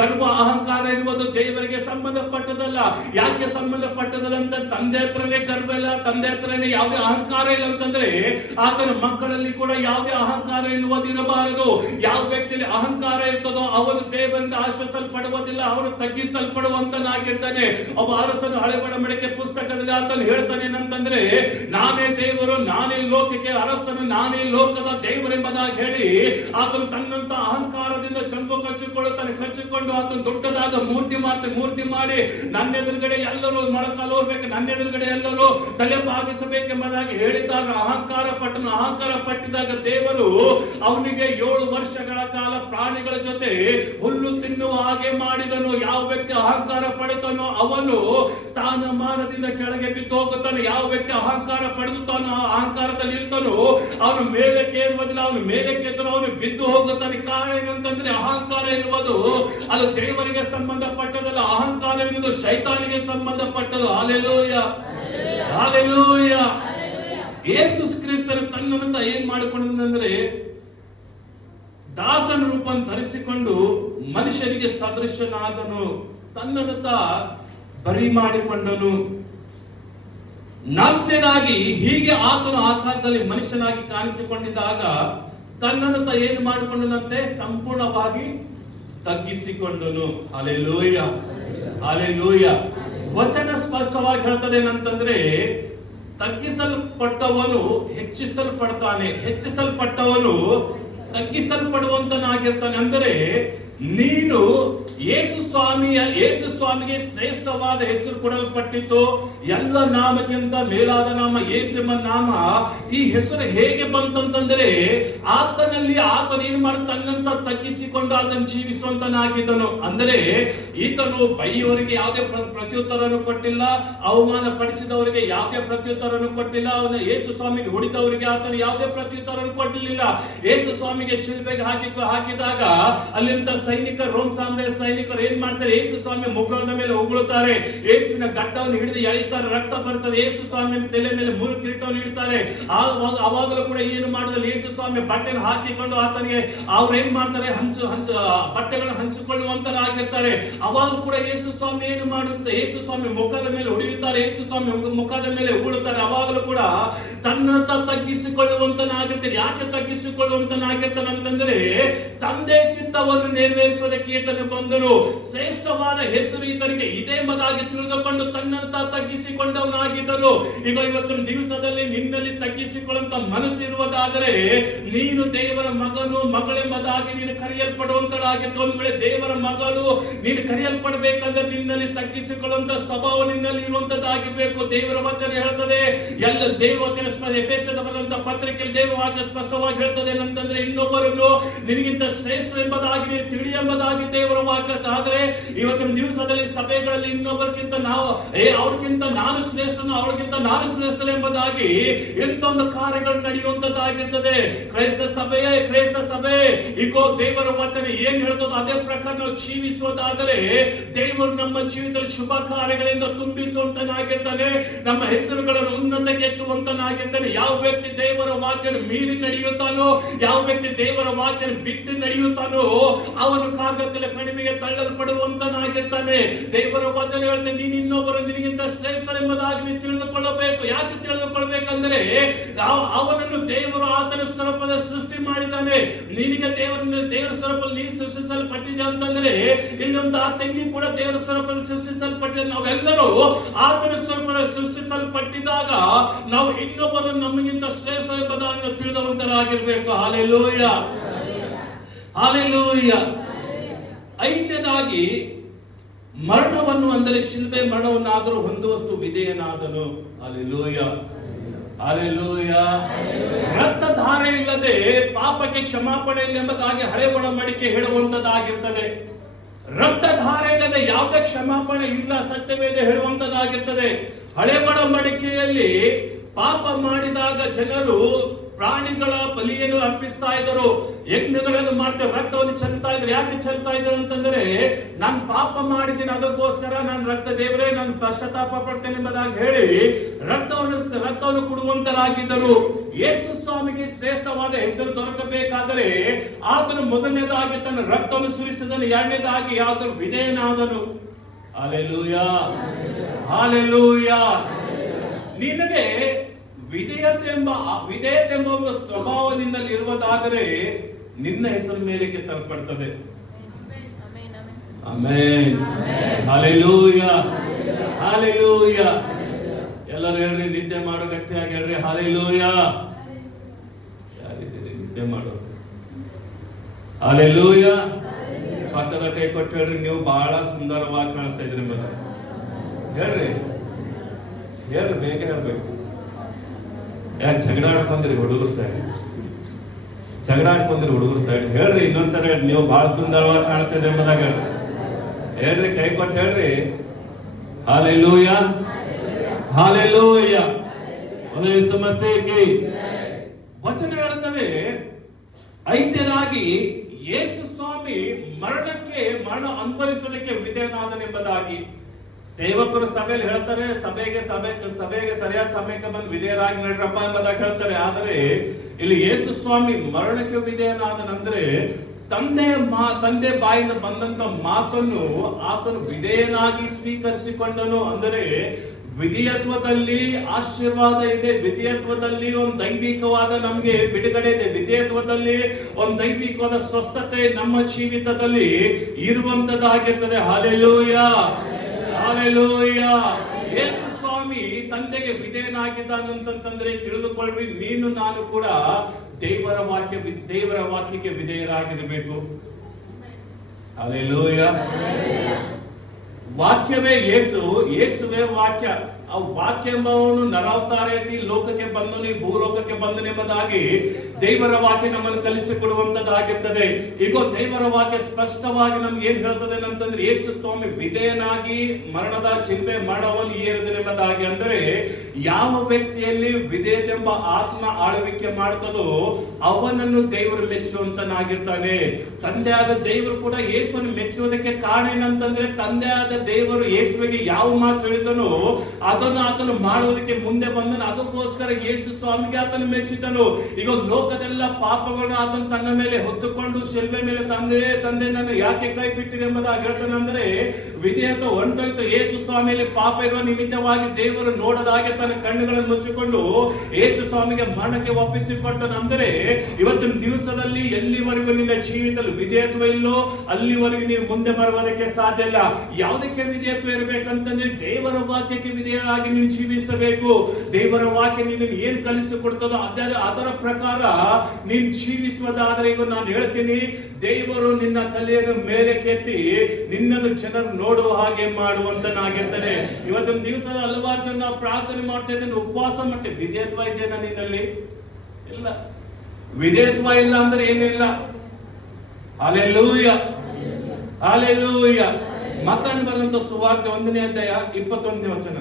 ಗರ್ವ ಅಹಂಕಾರ ಎನ್ನುವುದು ದೇವರಿಗೆ ಸಂಬಂಧಪಟ್ಟದಲ್ಲ. ಯಾಕೆ ಸಂಬಂಧಪಟ್ಟದಲ್ಲ ಅಂತ, ತಂದೆ ಹತ್ರನೇ ಗರ್ವ ಇಲ್ಲ, ತಂದೆ ಹತ್ರನೇ ಯಾವುದೇ ಅಹಂಕಾರ ಇಲ್ಲ ಅಂತಂದ್ರೆ ಆತನ ಮಕ್ಕಳಲ್ಲಿ ಕೂಡ ಯಾವುದೇ ಅಹಂಕಾರ ಎನ್ನುವುದು ಇರಬಾರದು. ಯಾವ ವ್ಯಕ್ತಿಯಲ್ಲಿ ಅಹಂಕಾರ ಇರ್ತದೋ ಅವನು ದೇವರಿಂದ ಆಶ್ವಸಲ್ಪಡುವುದಿಲ್ಲ, ಅವನು ತಗ್ಗಿಸಲ್ಪಡುವಂತನಾಗಿರ್ತಾನೆ. ಒಬ್ಬ ಅರಸನು ಹಳೆ ಒಡಂಬಡಿಕೆ ಪುಸ್ತಕದಲ್ಲಿ ಆತನು ಹೇಳ್ತಾನೆ ಏನಂತಂದ್ರೆ, ನಾನೇ ದೇವರು, ನಾನೇ ಲೋಕಕ್ಕೆ ಅರಸನು, ನಾನೇ ಲೋಕದ ದೇವರೆಂಬುದಾಗಿ ಹೇಳಿ ಆತನು ತನ್ನಂತ ಅಹಂಕಾರದಿಂದ ಚಂಪು ಕಚ್ಚಿಕೊಂಡು ಆತನು ದೊಡ್ಡದಾದ ಮೂರ್ತಿ ಮಾಡಿ ನನ್ನ ಎದುರುಗಡೆ ಎಲ್ಲರೂ ಮೊಳಕಾಲು ಹೋಗ್ಬೇಕು, ನನ್ನ ಎದುರುಗಡೆ ಎಲ್ಲರೂ ತಲೆ ಬಾಗಿಸಬೇಕೆಂಬುದಾಗಿ ಹೇಳಿದಾಗ ಅಹಂಕಾರ ಪಟ್ಟಿದಾಗ ದೇವರು ಅವನಿಗೆ 7 ವರ್ಷಗಳ ಕಾಲ ಪ್ರಾಣಿಗಳ ಜೊತೆ ಹುಲ್ಲು ತಿನ್ನುವ ಹಾಗೆ ಮಾಡಿದನು. ಯಾವ ವ್ಯಕ್ತಿ ಅಹಂಕಾರ ಪಡುತ್ತಾನೋ ಅವನು ಸ್ಥಾನಮಾನದಿಂದ ಕೆಳಗೆ ಬಿದ್ದು ಹೋಗುತ್ತಾನೆ. ಯಾವ ವ್ಯಕ್ತಿ ಅಹಂಕಾರ ಪಡೆದುತ್ತಾನೋ, ಅಹಂಕಾರದಲ್ಲಿ ಇರ್ತಾನೋ ಅವನು ಮೇಲಕ್ಕೆ ಏರುವುದಿಲ್ಲ, ಅವನು ಮೇಲಕ್ಕೆ ಎತ್ತಲು ಅವನು ಬಿದ್ದು ಹೋಗುತ್ತಾನೆ. ಕಾರಣ ಏನಂತಂದ್ರೆ, ಅಹಂಕಾರ ಎನ್ನುವುದು ಅದು ದೇವರಿಗೆ ಸಂಬಂಧಪಟ್ಟದಲ್ಲ, ಅಹಂಕಾರ ಎನ್ನುವುದು ಶೈತಾನಿಗೆ ಸಂಬಂಧಪಟ್ಟದು. Hallelujah, hallelujah. ಯೇಸು ಕ್ರಿಸ್ತನು ತನ್ನನ್ನು ಏನ್ ಮಾಡಿಕೊಂಡಂದ್ರೆ, ದಾಸನ ರೂಪವನ್ನು ಧರಿಸಿಕೊಂಡು ಮನುಷ್ಯರಿಗೆ ಸದೃಶನಾದನು, ತನ್ನನ್ನು ಬರಿ ಮಾಡಿಕೊಂಡನು. 4ನೇದಾಗಿ, ಹೀಗೆ ಆತನು ಆಕಾರದಲ್ಲಿ ಮನುಷ್ಯನಾಗಿ ಕಾಣಿಸಿಕೊಂಡಿದ್ದಾಗ ತನ್ನನ್ನು ಏನು ಮಾಡಿಕೊಂಡನಂತೆ, ಸಂಪೂರ್ಣವಾಗಿ ತಗ್ಗಿಸಿಕೊಂಡನು. Hallelujah, hallelujah. ವಚನ ಸ್ಪಷ್ಟವಾಗಿ ಹೇಳ್ತದೆ ಏನಂತಂದ್ರೆ, ತಗ್ಗಿಸಲ್ಪಟ್ಟವನು ಹೆಚ್ಚಿಸಲ್ಪಡ್ತಾನೆ, ಹೆಚ್ಚಿಸಲ್ಪಟ್ಟವನು ತಗ್ಗಿಸಲ್ಪಡುವಂತನಾಗಿರ್ತಾನೆ. ಅಂದರೆ ನೀನು ಯೇಸು ಸ್ವಾಮಿಗೆ ಶ್ರೇಷ್ಠವಾದ ಹೆಸರು ಕೊಡಲ್ಪಟ್ಟಿತ್ತು. ಎಲ್ಲ ನಾಮಕ್ಕಿಂತ ಮೇಲಾದ ನಾಮ ಯೇಸು ಎಂಬ ನಾಮ. ಈ ಹೆಸರು ಹೇಗೆ ಬಂತಂತಂದ್ರೆ, ಆತನಲ್ಲಿ ಆತನೇನು ಮಾಡಿ ತನ್ನಂತ ತಗ್ಗಿಸಿಕೊಂಡು ಆತನ ಜೀವಿಸುವಂತನಾಗಿದ್ದನು. ಅಂದರೆ ಈತನು ಬೈಯವರಿಗೆ ಯಾವುದೇ ಪ್ರತ್ಯುತ್ತರನ್ನು ಕೊಟ್ಟಿಲ್ಲ, ಅವಮಾನ ಪಡಿಸಿದವರಿಗೆ ಯಾವುದೇ ಪ್ರತ್ಯುತ್ತರನ್ನು ಕೊಟ್ಟಿಲ್ಲ, ಅವನ ಯೇಸು ಸ್ವಾಮಿಗೆ ಹೊಡಿದವರಿಗೆ ಆತನು ಯಾವುದೇ ಪ್ರತ್ಯುತ್ತರನ್ನು ಕೊಟ್ಟಿರಲಿಲ್ಲ. ಯೇಸು ಸ್ವಾಮಿಗೆ ಶಿಲ್ಬೆಗೆ ಹಾಕಿದಾಗ ಅಲ್ಲಿಂದ ರೋಮ್ ಸಾಮ್ರಾಜ್ಯ ಸೈನಿಕರು ಏನ್ ಮಾಡ್ತಾರೆ, ಯೇಸು ಸ್ವಾಮಿ ಮುಖದ ಮೇಲೆ ಉಗುಳುತ್ತಾರೆ, ಯೇಸುವಿನ ಗಡ್ಡವನ್ನು ಹಿಡಿದು ಎಳಿತಾರೆ, ರಕ್ತ ಬರ್ತದೆ. ಯೇಸು ಸ್ವಾಮಿ ತಲೆ ಮೇಲೆ 3 ಕಿರೀಟವನ್ನು ಇಡ್ತಾರೆ. ಅವಾಗಲೂ ಕೂಡ ಏನು ಮಾಡಿದ್ರೆ, ಯೇಸು ಸ್ವಾಮಿ ಬಟ್ಟೆಯನ್ನು ಹಾಕಿಕೊಂಡು ಆತನಿಗೆ ಅವ್ರು ಏನ್ ಮಾಡ್ತಾರೆ, ಬಟ್ಟೆಗಳನ್ನು ಹಂಚಿಕೊಳ್ಳುವಂತರಾಗಿರ್ತಾರೆ. ಅವಾಗ ಕೂಡ ಯೇಸು ಸ್ವಾಮಿ ಏನು ಮಾಡುತ್ತೆ, ಯೇಸು ಸ್ವಾಮಿ ಮುಖದ ಮೇಲೆ ಹೊಡೆಯುತ್ತಾರೆ, ಯೇಸು ಸ್ವಾಮಿ ಮುಖದ ಮೇಲೆ ಉಗುಳುತ್ತಾರೆ. ಅವಾಗಲೂ ಕೂಡ ತನ್ನಂತ ತಗ್ಗಿಸಿಕೊಳ್ಳುವಂತನಾಗಿರ್ತಾರೆ. ಯಾಕೆ ತಗ್ಗಿಸಿಕೊಳ್ಳುವಂತನಾಗಿರ್ತಾನೆ ಅಂತಂದ್ರೆ, ತಂದೆ ಚಿತ್ತವನ್ನು ನೆರವೇರಿಸುವುದಕ್ಕೆ ಈತನು ಬಂದನು. ಶ್ರೇಷ್ಠವಾದ ಹೆಸರು ಈತನಿಗೆ ಇದೆ ಎಂಬುದಾಗಿ ತಿಳಿದುಕೊಂಡು ತನ್ನಂತ ತಗ್ಗಿಸಿಕೊಂಡವನಾಗಿದ್ದನು. ಈಗ ಇವತ್ತಿನ ದಿವಸದಲ್ಲಿ ನಿನ್ನಲ್ಲಿ ತಗ್ಗಿಸಿಕೊಳ್ಳುವಂತ ಮನಸ್ಸಿರುವುದಾದರೆ ನೀನು ದೇವರ ಮಗನು ಮಗಳೆಂಬುದಾಗಿ ನೀನು ಕರೆಯಲ್ಪಡುವಂತಳಾಗಿತ್ತು. ಒಂದು ವೇಳೆ ದೇವರ ಮಗಳು ನೀನು ಕರೆಯಲ್ಪಡಬೇಕಂದ್ರೆ ನಿನ್ನಲ್ಲಿ ತಗ್ಗಿಸಿಕೊಳ್ಳುವಂತ ಸ್ವಭಾವ ನಿನ್ನಲ್ಲಿ ಇರುವಂತದ್ದಾಗಿರ್ಬೇಕು. ದೇವರ ವಚನ ಹೇಳ್ತದೆ, ಎಲ್ಲ ದೇವರ ವಚನ ಎಫೆಸದ ಬರೆದಂತ ಪತ್ರಿಕೆಯಲ್ಲಿ ದೇವರ ವಾಕ್ಯ ಸ್ಪಷ್ಟವಾಗಿ ಹೇಳ್ತದೆ ಏನಂತಂದ್ರೆ, ಇನ್ನೊಬ್ಬರನ್ನು ನಿನಗಿಂತ ಶ್ರೇಷ್ಠ ಎಂಬುದಾಗಿ ನೀನು ತಿಳಿ ಎಂಬುದಾಗಿ ದೇವರ ವಾಕ್ಯ. ಆದ್ರೆ ಇವತ್ತಿನ ದಿವಸದಲ್ಲಿ ಸಭೆಗಳಲ್ಲಿ ಇನ್ನೊಬ್ಬರಿಗಿಂತ ಅವ್ರಿಗಿಂತ ನಾನು ಶ್ರೇಷ್ಠನು, ಅವಳಿಗಿಂತ ನಾನು ಶ್ರೇಷ್ಠ ಎಂಬುದಾಗಿ ಎಂತ ಒಂದು ಕಾರ್ಯಗಳು ನಡೆಯುವಂತದ್ದಾಗಿರ್ತದೆ. ಕ್ರೈಸ್ತ ಸಭೆ ಈಗೋ ದೇವರ ವಚನ ಏನ್ ಹೇಳ್ತದೋ ಅದೇ ಪ್ರಕಾರ ನಾವು ಜೀವಿಸುವುದಾದರೆ ದೇವರು ನಮ್ಮ ಜೀವಿತದಲ್ಲಿ ಶುಭ ಕಾರ್ಯಗಳಿಂದ ತುಂಬಿಸುವಂತನಾಗಿರ್ತಾನೆ. ನಮ್ಮ ಹೆಸರುಗಳನ್ನು ಉನ್ನತಕ್ಕೆ ಎತ್ತುವಂತನಾಗಿರ್ತಾನೆ. ಯಾವ ವ್ಯಕ್ತಿ ದೇವರ ವಾಕ್ಯನ ಮೀರಿ ನಡೆಯುತ್ತಾನೋ, ಯಾವ ವ್ಯಕ್ತಿ ದೇವರ ವಾಕ್ಯನ ಬಿಟ್ಟು ನಡೆಯುತ್ತಾನೋ ಅವನು ಕಾರ್ಯದಲ್ಲಿ ಕಡಿಮೆಗೆ ತಳ್ಳಲ್ಪಡುವ ಹೇಳುವಂತನಾಗಿರ್ತಾನೆ. ದೇವರ ವಚನ ಹೇಳ್ತಾನೆ, ನೀನು ಇನ್ನೊಬ್ಬರು ನಿನಗಿಂತ ಶ್ರೇಷ್ಠರೆಂಬುದಾಗಿ ನೀನು ತಿಳಿದುಕೊಳ್ಳಬೇಕು. ಯಾಕೆ ತಿಳಿದುಕೊಳ್ಬೇಕಂದ್ರೆ ಅವನನ್ನು ದೇವರು ಆತನ ಸ್ವರೂಪದ ಸೃಷ್ಟಿ ಮಾಡಿದ್ದಾನೆ. ನಿನಗೆ ದೇವರ ಸ್ವರೂಪದಲ್ಲಿ ನೀನು ಸೃಷ್ಟಿಸಲ್ಪಟ್ಟಿದೆ ಅಂತಂದ್ರೆ ಇನ್ನೊಂದು ಆ ತಂಗಿ ಕೂಡ ದೇವರ ಸ್ವರೂಪದ ಸೃಷ್ಟಿಸಲ್ಪಟ್ಟಿದೆ. ನಾವೆಲ್ಲರೂ ಆತನ ಸ್ವರೂಪದ ಸೃಷ್ಟಿಸಲ್ಪಟ್ಟಿದಾಗ ನಾವು ಇನ್ನೊಬ್ಬರು ನಮಗಿಂತ ಶ್ರೇಷ್ಠ ಎಂಬುದಾಗಿ ತಿಳಿದವಂತರಾಗಿರ್ಬೇಕು. Hallelujah, hallelujah. ಐದನೇದಾಗಿ ಮರಣವನ್ನು ಅಂದರೆ ಶಿಲ್ಬೆ ಮರಣವನ್ನಾದರೂ ಹೊಂದುವಷ್ಟು ವಿಧೇಯನಾದನು. Hallelujah, hallelujah. ರಕ್ತಧಾರೆ ಇಲ್ಲದೆ ಪಾಪಕ್ಕೆ ಕ್ಷಮಾಪಣೆ ಇಲ್ಲ ಎಂಬುದಾಗಿ ಹಳೆ ಒಡಂಬಡಿಕೆ ಹೇಳುವಂತದ್ದಾಗಿರ್ತದೆ. ರಕ್ತಧಾರೆ ಇಲ್ಲದೆ ಯಾವುದೇ ಕ್ಷಮಾಪಣೆ ಇಲ್ಲ ಸತ್ಯವೇದ ಹೇಳುವಂತದ್ದಾಗಿರ್ತದೆ. ಹಳೆ ಒಡಂಬಡಿಕೆಯಲ್ಲಿ ಪಾಪ ಮಾಡಿದಾಗ ಜನರು ಪ್ರಾಣಿಗಳ ಬಲಿಯನ್ನು ಅರ್ಪಿಸ್ತಾ ಇದ್ದರು, ಯಜ್ಞಗಳನ್ನು ಮಾಡ್ತಾರೆ, ರಕ್ತವನ್ನು ಚೆಲ್ತಾ ಇದ್ರು. ಯಾಕೆ ಚೆಲ್ತಾ ಇದ್ರು ಅಂತಂದ್ರೆ, ನಾನು ಪಾಪ ಮಾಡಿದ್ದೀನಿ, ಅದಕ್ಕೋಸ್ಕರ ನಾನು ರಕ್ತ ದೇವರೇ ನಾನು ಪಶ್ಚಾತ್ತಾಪ ಪಡ್ತೇನೆ ಎಂಬುದಾಗಿ ಹೇಳಿ ರಕ್ತವನ್ನು ಕೊಡುವಂತರಾಗಿದ್ದರು. ಯೇಸು ಸ್ವಾಮಿಗೆ ಶ್ರೇಷ್ಠವಾದ ಹೆಸರು ದೊರಕಬೇಕಾದರೆ ಆತನು ಮೊದಲನೇದಾಗಿ ತನ್ನ ರಕ್ತವನ್ನು ಸುರಿಸಿದನು, ಎರಡನೇದಾಗಿ ಆತನು ವಿಧೇಯನಾದನು. Hallelujah, hallelujah. ನಿನಗೆ ವಿಧೇಯತೆ ಎಂಬ ಒಂದು ಸ್ವಭಾವ ನಿನ್ನಲ್ಲಿ ಇರುವುದಾದರೆ ನಿನ್ನ ಹೆಸರು ಮೇಲಕ್ಕೆ ತರಲ್ಪಡ್ತದೆ. Amen, hallelujah, hallelujah. ಎಲ್ಲರೂ ಹೇಳ್ರಿ, ನಿದ್ದೆ ಮಾಡೋ ಗಟ್ಟಿಯಾಗಿ ಹೇಳ್ರಿ ಹಾಲೆಲೂಯ. ಯಾರಿದ್ದೀರಿ ನಿದ್ದೆ ಮಾಡೋ? ಹಾಲೆಲೂಯ. ಪಕ್ಕದ ಕೈ ಕೊಟ್ಟು ಹೇಳ್ರಿ, ನೀವು ಬಹಳ ಸುಂದರವಾಗಿ ಕಾಣಿಸ್ತಾ ಇದ್ರಿ. ಹೇಳ್ರಿ, ಹೇಳ್ರಿ, ಬೇಗ ಹೇಳ್ಬೇಕು. ಯಾಕೆ ಜಗಳ ಆಡ್ಕೊಂಡ್ರಿ ಹುಡುಗರು ಸೈಡ್? ಜಗಳ ಆಡ್ಕೊಂಡ್ರಿ ಹುಡುಗರು ಸೈಡ್. ಹೇಳ್ರಿ ಇನ್ನೊಂದ್ಸರಿ, ನೀವು ಬಹಳ ಸುಂದರವಾಗಿ ಕಾಣಿಸ್ತಿದ್ರಿ ಎಂಬುದಾಗ ಹೇಳ್ರಿ, ಕೈ ಕೊಟ್ಟು ಹೇಳ್ರಿ ಹಾಲೆಲೂಯ, ಹಾಲೆಲೂಯ. ಯೇಸು ಮಸೀಹಗೆ ವಚನ ಹೇಳುತ್ತದೆ. ಐದನೇದಾಗಿ ಯೇಸು ಸ್ವಾಮಿ ಮರಣ ಅನುಭವಿಸುವುದಕ್ಕೆ ವಿಧೇಯನಾದನೆಂಬುದಾಗಿ ಸೇವಕರು ಸಭೆಯಲ್ಲಿ ಹೇಳ್ತಾರೆ. ಸಭೆಗೆ ಸರಿಯಾದ ಸಮಯಕ್ಕೆ ಬಂದು ವಿಧೇಯರಾಗಿ ನಡ್ರಪ್ಪ ಎಂಬುದಾಗಿ ಹೇಳ್ತಾರೆ. ಆದರೆ ಇಲ್ಲಿ ಯೇಸು ಸ್ವಾಮಿ ಮರಣಕ್ಕೆ ವಿಧೇಯನಾದನಂದ್ರೆ ತಂದೆ ಬಾಯಿಂದ ಬಂದಂತ ಮಾತನ್ನು ಆತನು ವಿಧೇಯನಾಗಿ ಸ್ವೀಕರಿಸಿಕೊಂಡನು. ಅಂದರೆ ವಿಧೇಯತ್ವದಲ್ಲಿ ಆಶೀರ್ವಾದ ಇದೆ, ವಿಧೇಯತ್ವದಲ್ಲಿ ಒಂದು ದೈವಿಕವಾದ ನಮಗೆ ಬಿಡುಗಡೆ ಇದೆ, ವಿಧೇಯತ್ವದಲ್ಲಿ ಒಂದು ದೈವಿಕವಾದ ಸ್ವಸ್ಥತೆ ನಮ್ಮ ಜೀವಿತದಲ್ಲಿ ಇರುವಂತದ್ದಾಗಿರ್ತದೆ. Hallelujah, hallelujah. ಯೇಸು ಸ್ವಾಮಿ ತಂದೆಗೆ ವಿಧೇಯನಾಗಿದ್ದಾನಂತಂದ್ರೆ ತಿಳಿದುಕೊಳ್ಳ್ರಿ, ನೀನು ನಾನು ಕೂಡ ದೇವರ ವಾಕ್ಯಕ್ಕೆ ವಿಧೇಯರಾಗಿರಬೇಕು. ಹಾಲೆಲೂಯ. ವಾಕ್ಯವೇ ಯೇಸುವೇ ವಾಕ್ಯ. ಆ ವಾಕ್ಯ ಎಂಬವನು ನರಾವತಾರ ಎತ್ತಿ ಲೋಕಕ್ಕೆ ಬಂದನು, ಈ ಭೂಲೋಕಕ್ಕೆ ಬಂದನೆಂಬುದಾಗಿ ದೇವರ ವಾಕ್ಯ ನಮ್ಮನ್ನು ಕಲಿಸಿಕೊಡುವಂತದ್ದಾಗಿರ್ತದೆ. ಈಗ ದೇವರ ವಾಕ್ಯ ಸ್ಪಷ್ಟವಾಗಿ ನಮ್ಗೆ ಏನ್ ಹೇಳ್ತದೆ ಅಂತಂದ್ರೆ, ಯೇಸು ಸ್ವಾಮಿ ವಿಧೇಯನಾಗಿ ಮರಣದ ಶಿಲ್ಬೆ ಮರಣವನ್ನು ಏರಿದನೆಂಬುದಾಗಿ. ಅಂದರೆ ಯಾವ ವ್ಯಕ್ತಿಯಲ್ಲಿ ವಿಧೇಯತೆಂಬ ಆತ್ಮ ಆಳ್ವಿಕೆ ಮಾಡ್ತದೋ ಅವನನ್ನು ದೇವರು ಮೆಚ್ಚುವಂತನಾಗಿರ್ತಾನೆ. ತಂದೆಯಾದ ದೇವರು ಕೂಡ ಯೇಸುವನ್ನು ಮೆಚ್ಚುವುದಕ್ಕೆ ಕಾರಣ ಏನಂತಂದ್ರೆ, ತಂದೆಯಾದ ದೇವರು ಯೇಸುವಿಗೆ ಯಾವ ಮಾತು ಹೇಳಿದನೋ ಅದನ್ನು ಆತನು ಮಾಡುವುದಕ್ಕೆ ಮುಂದೆ ಬಂದನು. ಅದಕ್ಕೋಸ್ಕರ ಯೇಸು ಸ್ವಾಮಿಗೆ ಆತನು ಮೆಚ್ಚಿದನು. ಈಗ ಲೋಕದೆಲ್ಲ ಪಾಪಗಳನ್ನು ಆತನು ತನ್ನ ಮೇಲೆ ಹೊತ್ತುಕೊಂಡು ಶಿಲ್ಬೆ ಮೇಲೆ ತಂದೆ ನಾನು ಯಾಕೆ ಕೈ ಬಿಟ್ಟಿದೆ ಎಂಬುದಾಗಿ ಹೇಳ್ತಾನಂದ್ರೆ, ವಿಧೇಯತೆ ಹೊಂಟೋಯ್ತು. ಯೇಸು ಸ್ವಾಮಿಯಲ್ಲಿ ಪಾಪ ಇರುವ ನಿಮಿತ್ತವಾಗಿ ದೇವರು ನೋಡದಾಗೆ ತನ್ನ ಕಣ್ಣುಗಳನ್ನು ಮುಚ್ಚಿಕೊಂಡು ಯೇಸು ಸ್ವಾಮಿಗೆ ಮರಣಕ್ಕೆ ಒಪ್ಪಿಸಿಕೊಟ್ಟನಂದರೆ, ಇವತ್ತಿನ ದಿವಸದಲ್ಲಿ ಎಲ್ಲಿವರೆಗೂ ನಿನ್ನ ಜೀವಿತದಲ್ಲಿ ವಿಧೇಯತ್ವ ಇಲ್ಲೋ ಅಲ್ಲಿವರೆಗೂ ನೀವು ಮುಂದೆ ಬರುವುದಕ್ಕೆ ಸಾಧ್ಯ ಇಲ್ಲ. ಯಾವುದಕ್ಕೆ ವಿಧೇಯತ್ವ ಇರಬೇಕಂತಂದ್ರೆ, ದೇವರ ವಾಕ್ಯಕ್ಕೆ ವಿಧೇಯರಾಗಿ ನೀವು ಜೀವಿಸಬೇಕು. ದೇವರ ವಾಕ್ಯ ನೀನು ಏನ್ ಕಲಿಸಿಕೊಡ್ತದೋ ಅದರ ಪ್ರಕಾರ ನೀನು ಜೀವಿಸುವುದಾದ್ರೆ, ಈಗ ನಾನು ಹೇಳ್ತೀನಿ, ದೇವರು ನಿನ್ನ ತಲೆಯನ್ನು ಮೇಲೆ ಕೆತ್ತಿ ನಿನ್ನನ್ನು ಜನರು ನೋಡುವ ಹಾಗೆ ಮಾಡುವಂತನಾಗಿರ್ತಾನೆ. ಇವತ್ತಿನ ದಿವಸದ ಹಲವಾರು ಜನ ಪ್ರಾರ್ಥನೆ ಮಾಡ್ತಾ ಇದ್ದೇನೆ, ಉಪವಾಸ ಮಾಡ್ತೇವೆ, ವಿಧೇಯತ್ವ ಇದೆಯಾ ನಿನ್ನಲ್ಲಿ? ಇಲ್ಲ. ವಿಧೇಯತ್ವ ಇಲ್ಲ ಅಂದ್ರೆ ಏನೂ ಇಲ್ಲ. Hallelujah, hallelujah. ಮತ್ತಾಯನ ಬರೆದಂತ ಸುವಾರ್ತೆ 1ನೇ ಅಧ್ಯಾಯ 21ನೇ ವಚನ.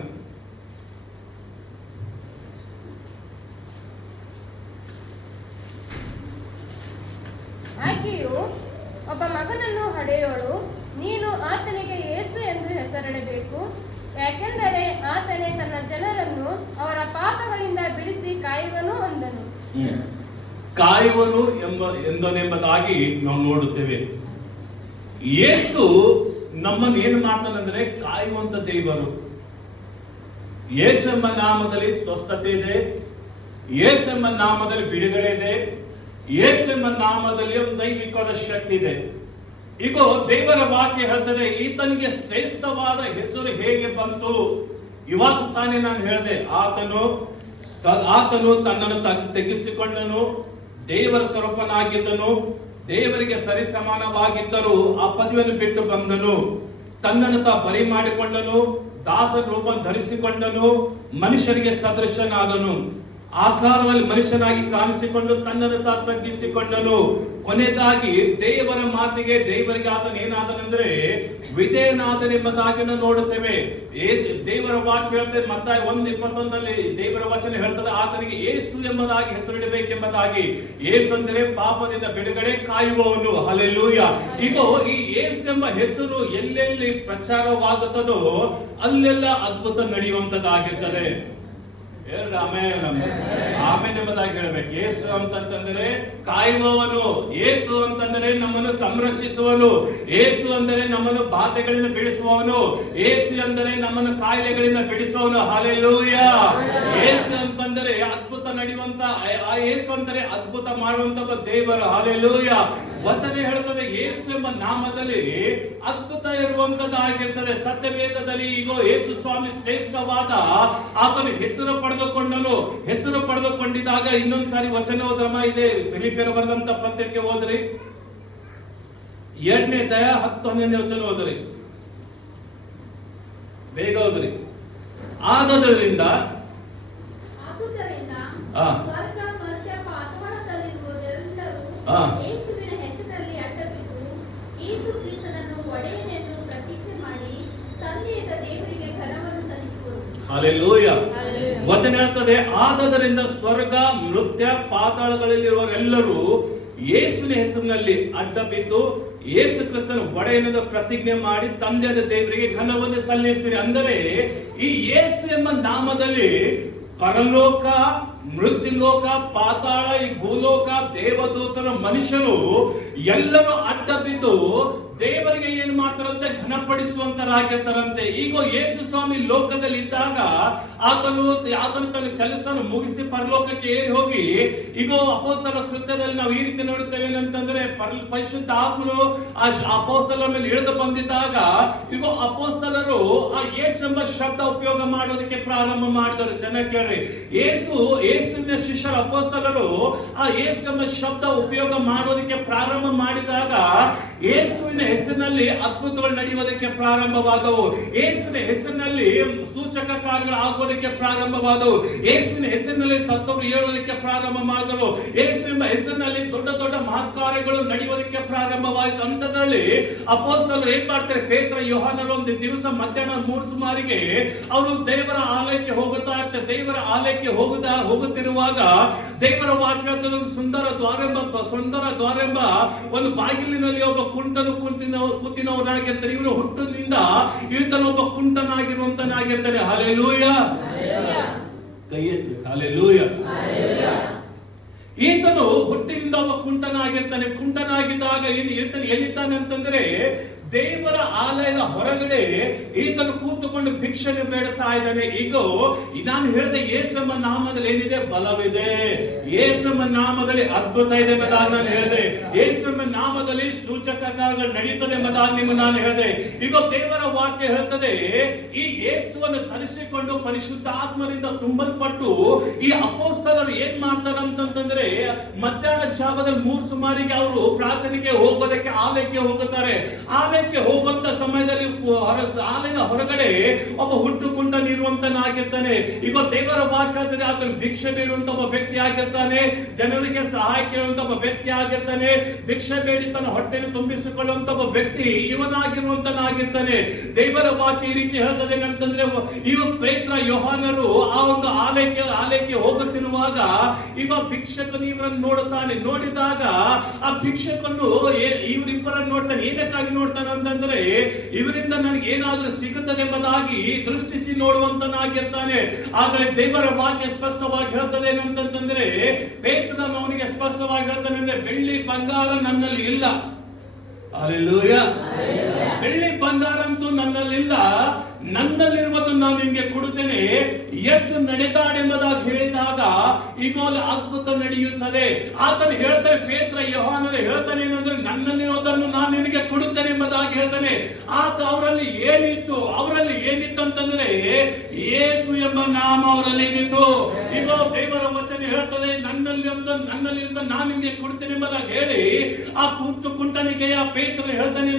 ಆಕೆಯು ಒಬ್ಬ ಮಗನನ್ನು ಹಡೆಯೋಳು, ನೀನು ಆತನಿಗೆ ಯೇಸು ಎಂದು ಹೆಸರಿಡಬೇಕು, ಯಾಕೆಂದರೆ ಆತನೇ ತನ್ನ ಜನರನ್ನು ಅವರ ಪಾಪಗಳಿಂದ ಬಿಡಿಸಿ ಕಾಯುವನು ಅಂದನು. ಕಾಯುವನು ಎಂಬುದಾಗಿ ನಾವು ನೋಡುತ್ತೇವೆ. ಯೇಸು ನಮ್ಮನ್ನು ಏನ್ ಮಾಡ್ತಾನಂದ್ರೆ ಕಾಯುವಂತ ದೇವರು. ಯೇಸು ಎಂಬ ನಾಮದಲ್ಲಿ ಸ್ವಸ್ಥತೆ ಇದೆ, ಯೇಸು ಎಂಬ ನಾಮದಲ್ಲಿ ಬಿಡುಗಡೆ ಇದೆ, ಯೇಸು ಎಂಬ ನಾಮದಲ್ಲಿ ಒಂದು ದೈವಿಕವಾದ ಶಕ್ತಿ ಇದೆ. ಈಗ ದೇವರ ವಾಕ್ಯ ಹೇಳ್ತದೆ, ಈತನಿಗೆ ಶ್ರೇಷ್ಠವಾದ ಹೆಸರು ಹೇಗೆ ಬಂತು? ಇವಾಗ ತಾನೇ ನಾನು ಹೇಳಿದೆ, ಆತನು ತನ್ನನ್ನು ತೆಗೆಸಿಕೊಂಡನು, ದೇವರ ಸ್ವರೂಪನಾಗಿದ್ದನು, ದೇವರಿಗೆ ಸರಿಸಮಾನವಾಗಿದ್ದರೂ ಆ ಪದವಿಯನ್ನು ಬಿಟ್ಟು ಬಂದನು, ತನ್ನನ್ನು ಬರಿ ಮಾಡಿಕೊಂಡನು, ದಾಸನ ರೂಪ ಧರಿಸಿಕೊಂಡನು, ಮನುಷ್ಯರಿಗೆ ಸದೃಶನಾದನು, ಆಕಾರದಲ್ಲಿ ಮನುಷ್ಯನಾಗಿ ಕಾಣಿಸಿಕೊಂಡು ತನ್ನನ್ನು ತಗ್ಗಿಸಿಕೊಂಡನು. ಕೊನೆಯದಾಗಿ ದೇವರ ಮಾತಿಗೆ ದೇವರಿಗೆ ಆತನ ಏನಾದನೆಂದ್ರೆ ವಿಧೇಯನಾದನೆಂಬುದಾಗಿ ನಾವು ನೋಡುತ್ತೇವೆ. ದೇವರ ವಾಕ್ಯ ಹೇಳ್ತದೆ, ಮತ್ತಾಯ 1:21 ದೇವರ ವಚನ ಹೇಳ್ತದೆ, ಆತನಿಗೆ ಯೇಸು ಎಂಬುದಾಗಿ ಹೆಸರಿಡಬೇಕೆಂಬುದಾಗಿ. ಯೇಸು ಅಂದರೆ ಪಾಪದಿಂದ ಬಿಡುಗಡೆ, ಕಾಯುವವನು. ಹಲ್ಲೆಲೂಯಾ. ಈಗ ಈ ಯೇಸು ಎಂಬ ಹೆಸರು ಎಲ್ಲೆಲ್ಲಿ ಪ್ರಚಾರವಾಗುತ್ತದೋ ಅಲ್ಲೆಲ್ಲ ಅದ್ಭುತ ನಡೆಯುವಂತದ್ದಾಗಿರ್ತದೆ. ಆಮೇಲೆ ಎಂಬುದಾಗಿ ಹೇಳ್ಬೇಕು. ಯೇಸು ಅಂತಂದ್ರೆ ಕಾಯುವವನು, ಯೇಸು ಅಂತಂದ್ರೆ ನಮ್ಮನ್ನು ಸಂರಕ್ಷಿಸುವನು, ಯೇಸು ಅಂದರೆ ನಮ್ಮನ್ನು ಬಾಧೆಗಳಿಂದ ಬಿಡಿಸುವವನು, ಯೇಸು ಅಂದರೆ ನಮ್ಮನ್ನು ಕಾಯಿಲೆಗಳಿಂದ ಬಿಡಿಸುವವನು. ಹಲ್ಲೆಲೂಯಾ. ಯೇಸು ಅಂತಂದ್ರೆ ಅದ್ಭುತ ನಡೆಯುವಂತ, ಆ ಯೇಸು ಅಂದರೆ ಅದ್ಭುತ ಮಾಡುವಂತ ದೇವರು. ಹಲ್ಲೆಲೂಯಾ. ವಚನ ಹೇಳುತ್ತದೆ, ಯೇಸು ಎಂಬ ನಾಮದಲ್ಲಿ ಅದ್ಭುತ ಇರುವಂತದ್ದಾಗಿರ್ತದೆ. ಸತ್ಯವೇದದಲ್ಲಿ ಈಗ ಯೇಸು ಸ್ವಾಮಿ ಶ್ರೇಷ್ಠವಾದ ಆತನ ಹೆಸರು ಪಡೆದುಕೊಂಡಿದ್ದಾಗ ಇನ್ನೊಂದ್ಸಾರಿ ವಚನ ಹೋದ್ರಮ್ಮ, ಇದೆ ಫಿಲಿಪಿಯರು ಬರೆದಂತ ಪತ್ರಿಕೆ ಹೋದ್ರಿ, 2ನೇ ಅಧ್ಯಾಯ 10-11 ವಚನ ಹೋದ್ರಿ, ಬೇಗ ಹೋದ್ರಿ. ಆದುದರಿಂದ ಹಲ್ಲೆಲೂಯಾ. ವಚನ ಹೇಳ್ತದೆ, ಆದದರಿಂದ ಸ್ವರ್ಗ, ಮೃತ್ಯ, ಪಾತಾಳಗಳಲ್ಲಿರುವವರೆಲ್ಲರೂ ಯೇಸುವಿನ ಹೆಸರಿನಲ್ಲಿ ಅಡ್ಡ ಬಿದ್ದು ಯೇಸು ಕ್ರಿಸ್ತನ ಒಡೆಯನೆಂದು ಪ್ರತಿಜ್ಞೆ ಮಾಡಿ ತಂದೆಯಾದ ದೇವರಿಗೆ ಘನವನ್ನು ಸಲ್ಲಿಸಿರಿ. ಅಂದರೆ ಈ ಯೇಸು ಎಂಬ ನಾಮದಲ್ಲಿ ಪರಲೋಕ, ಮೃತ್ಯುಲೋಕ, ಪಾತಾಳ, ಈ ಭೂಲೋಕ, ದೇವದೂತರು, ಮನುಷ್ಯರು ಎಲ್ಲರೂ ಅಡ್ಡ ಬಿದ್ದು ದೇವರಿಗೆ ಏನ್ ಮಾಡ್ತಾರಂತೆ, ಘನಪಡಿಸುವಂತರಾಗಿರ್ತಾರಂತೆ. ಈಗ ಯೇಸು ಸ್ವಾಮಿ ಲೋಕದಲ್ಲಿ ಇದ್ದಾಗ ಆತನು ತನ್ನ ಕೆಲಸವನ್ನು ಮುಗಿಸಿ ಪರಲೋಕಕ್ಕೆ ಏರಿ ಹೋಗಿ, ಈಗ ಅಪೊಸ್ತಲರ ಕೃತ್ಯದಲ್ಲಿ ನಾವು ಈ ರೀತಿ ನೋಡುತ್ತೇವೆ ಏನಂತಂದ್ರೆ, ಪರಿಶುದ್ಧ ಆತ್ಮನು ಆ ಅಪೊಸ್ತಲರ ಮೇಲೆ ಇಳಿದು ಬಂದಿದ್ದಾಗ ಈಗ ಅಪೊಸ್ತಲರು ಆ ಯೇಸು ಎಂಬ ಶಬ್ದ ಉಪಯೋಗ ಮಾಡೋದಕ್ಕೆ ಪ್ರಾರಂಭ ಮಾಡಿದರು. ಜನ ಕೇಳ್ರಿ, ಯೇಸುವಿನ ಶಿಷ್ಯರ ಅಪೊಸ್ತಲರು ಆ ಯೇಸು ಎಂಬ ಶಬ್ದ ಉಪಯೋಗ ಮಾಡೋದಕ್ಕೆ ಪ್ರಾರಂಭ ಮಾಡಿದಾಗ ಯೇಸುವಿನ ಹೆಸರಿನಲ್ಲಿ ಅದ್ಭುತಗಳು ನಡೆಯುವುದಕ್ಕೆ ಪ್ರಾರಂಭವಾದವು. ಯೇಸುವಿನ ಹೆಸರಿನಲ್ಲಿ ಸೂಚಕ ಕಾರ್ಯಗಳು ಆಗುವುದಕ್ಕೆ ಪ್ರಾರಂಭವಾದವು. ಯೇಸುವಿನ ಹೆಸರಿನಲ್ಲಿ ಸತ್ತವರು ಏಳುವುದಕ್ಕೆ ಪ್ರಾರಂಭ ಮಾಡಿದರು. ಯೇಸುವಿನ ಹೆಸರಿನಲ್ಲಿ ದೊಡ್ಡ ದೊಡ್ಡ ಮಹತ್ಕಾರ್ಯಗಳು ನಡೆಯುವುದಕ್ಕೆ ಪ್ರಾರಂಭವಾಯಿತು. ಅಂತದ್ರಲ್ಲಿ ಅಪೊಸ್ತಲರು ಏನ್ ಮಾಡ್ತಾರೆ, ಪೇತ್ರ, ಯೋಹಾನರು ಒಂದು ದಿವಸ ಮಧ್ಯಾಹ್ನ 3 ಸುಮಾರಿಗೆ ಅವರು ದೇವರ ಆಲಯಕ್ಕೆ ಹೋಗುತ್ತಾ ಇರ್ತಾರೆ. ದೇವರ ಆಲಯಕ್ಕೆ ಹೋಗುತ್ತಿರುವಾಗ ದೇವರ ವಾಕ್ಯ ಸುಂದರ ದ್ವಾರೆಂಬ ಒಂದು ಬಾಗಿಲಿನಲ್ಲಿ ಒಬ್ಬ ಕುಂಟನು ಕೂತಿನವನಾಗಿರ್ತಾರೆ. ಇವನು ಹುಟ್ಟಿನಿಂದ ಈತನೊಬ್ಬ ಕುಂಟನಾಗಿರುವಂತನಾಗಿರ್ತಾನೆ. ಹಲ್ಲೆಲೂಯಾ. ಕೈ ಎತ್ತಿ ಹಲ್ಲೆಲೂಯಾ. ಈತನು ಹುಟ್ಟಿನಿಂದ ಒಬ್ಬ ಕುಂಟನಾಗಿರ್ತಾನೆ. ಕುಂಟನಾಗಿದ್ದಾಗ ಎಲ್ಲಿದ್ದಾನೆ ಅಂತಂದ್ರೆ ದೇವರ ಆಲಯದ ಹೊರಗಡೆ ಈತನು ಕೂತುಕೊಂಡು ಭಿಕ್ಷಣೆ ಬೇಡುತ್ತಾ ಇದ್ದಾನೆ. ಈಗ ನಾನು ಹೇಳಿದ ಯೇಸಮ್ಮ ನಾಮದಲ್ಲಿ ಏನಿದೆ, ಬಲವಿದೆ. ಯೇಸಮ್ಮ ನಾಮದಲ್ಲಿ ಅದ್ಭುತ ಇದೆ ಎಂಬುದಾಗಿ ನಾನು ಹೇಳಿದೆ. ಯೇಸಮ್ಮ ನಾಮದಲ್ಲಿ ಸೂಚಕ ಕಾರ್ಯಗಳು ನಡೀತದೆ ಎಂಬುದಾಗಿ ನಿಮಗೆ ನಾನು ಹೇಳಿದೆ. ಈಗ ದೇವರ ವಾಕ್ಯ ಹೇಳ್ತದೆ, ಈ ಯೇಸುವನ್ನು ಧರಿಸಿಕೊಂಡು ಪರಿಶುದ್ಧಾತ್ಮರಿಂದ ತುಂಬಲ್ಪಟ್ಟು ಈ ಅಪೊಸ್ತಲರು ಏನ್ ಮಾಡ್ತಾರೆ ಅಂತಂದ್ರೆ, ಮಧ್ಯಾಹ್ನ ಜಾವದಲ್ಲಿ 3 ಸುಮಾರಿಗೆ ಅವರು ಪ್ರಾರ್ಥನೆಗೆ ಹೋಗೋದಕ್ಕೆ ಆಲಯಕ್ಕೆ ಹೋಗುತ್ತಾರೆ. ಆಲಯಕ್ಕೆ ಹೋಗುವಂತ ಸಮಯದಲ್ಲಿ ಆಲಯದ ಹೊರಗಡೆ ಒಬ್ಬ ಹುಟ್ಟು ಕುಂಟನಿರುವಂತನಾಗಿರ್ತಾನೆ. ಈಗ ದೇವರ ವಾಕ್ಯ ಹೇಳ್ತದೆ, ಆತನು ಭಿಕ್ಷೆ ಬೇಡುವಂತ ಒಬ್ಬ ವ್ಯಕ್ತಿ ಆಗಿರ್ತಾನೆ, ಜನರಿಗೆ ಸಹಾಯ ಕೇಳುವಂತ ಒಬ್ಬ ವ್ಯಕ್ತಿ ಆಗಿರ್ತಾನೆ, ಭಿಕ್ಷೆ ಬೇಡಿ ತನ್ನ ಹೊಟ್ಟೆಯನ್ನು ತುಂಬಿಸಿಕೊಳ್ಳುವಂತ ಒಬ್ಬ ವ್ಯಕ್ತಿ ಇವನಾಗಿರುವಂತನಾಗಿರ್ತಾನೆ. ದೇವರ ವಾಕ್ಯ ಈ ರೀತಿ ಹೇಳ್ತದೆ ಅಂತಂದ್ರೆ, ಇವ ಪೇತ್ರ, ಯೋಹಾನರು ಆ ಒಂದು ಆಲಯಕ್ಕೆ ಹೋಗುತ್ತಿರುವಾಗ ಈಗ ಭಿಕ್ಷಕನು ಇವರನ್ನು ನೋಡುತ್ತಾನೆ. ನೋಡಿದಾಗ ಆ ಭಿಕ್ಷಕನು ಇವರಿಬ್ಬರನ್ನು ನೋಡ್ತಾನೆ. ಏನಕ್ಕಾಗಿ ನೋಡ್ತಾನೆ ಅಂತಂದ್ರೆ, ಇವರಿಂದ ನನಗೆ ಏನಾದ್ರೂ ಸಿಗುತ್ತದೆ ಎಂಬುದಾಗಿ ದೃಷ್ಟಿಸಿ ನೋಡುವಂತನಾಗಿರ್ತಾನೆ. ಆದರೆ ದೇವರ ವಾಕ್ಯ ಸ್ಪಷ್ಟವಾಗಿ ಹೇಳ್ತದೆ ಏನಂತಂದ್ರೆ, ಪೇತ್ರನು ಅವನಿಗೆ ಸ್ಪಷ್ಟವಾಗಿ ಹೇಳ್ತಾನೆ ಅಂದ್ರೆ, ಬೆಳ್ಳಿ ಬಂಗಾರ ನನ್ನಲ್ಲಿ ಇಲ್ಲ. ಹಲ್ಲೆಲೂಯಾ. ಬೆಳ್ಳಿ ಬಂಗಾರ ಅಂತೂ ನನ್ನಲ್ಲಿಲ್ಲ, ನನ್ನಲ್ಲಿರುವುದು ನಾನು ನಿಮಗೆ ಕೊಡುತ್ತೇನೆ, ಎದ್ದು ನಡೆದಾಡೆಂಬುದಾಗಿ ಹೇಳಿದಾಗ ಈಗ ಅದ್ಭುತ ನಡೆಯುತ್ತದೆ. ಆತನು ಹೇಳ್ತಾನೆ, ಪೇತ್ರ ಯೋಹಾನರು ಹೇಳ್ತಾನೆ ಏನಂದ್ರೆ, ನನ್ನಲ್ಲಿರೋದನ್ನು ನಾನು ನಿನಗೆ ಕೊಡುತ್ತೇನೆ ಎಂಬುದಾಗಿ ಹೇಳ್ತಾನೆ. ಆತ ಅವರಲ್ಲಿ ಏನಿತ್ತು ಅಂತಂದ್ರೆ ಯೇಸು ಎಂಬ ನಾಮ ಅವರಲ್ಲಿ ಇದ್ದಿತ್ತು. ಈಗ ದೇವರ ವಚನ ಹೇಳ್ತದೆ, ನನ್ನಲ್ಲಿ ಅಂತ ನಾನು ನಿಮಗೆ ಕೊಡುತ್ತೇನೆ ಎಂಬುದಾಗಿ ಹೇಳಿ ಆ ಕುಂಟನಿಗೆ ಆ ಪೇತ್ರ ಹೇಳ್ತಾನೆ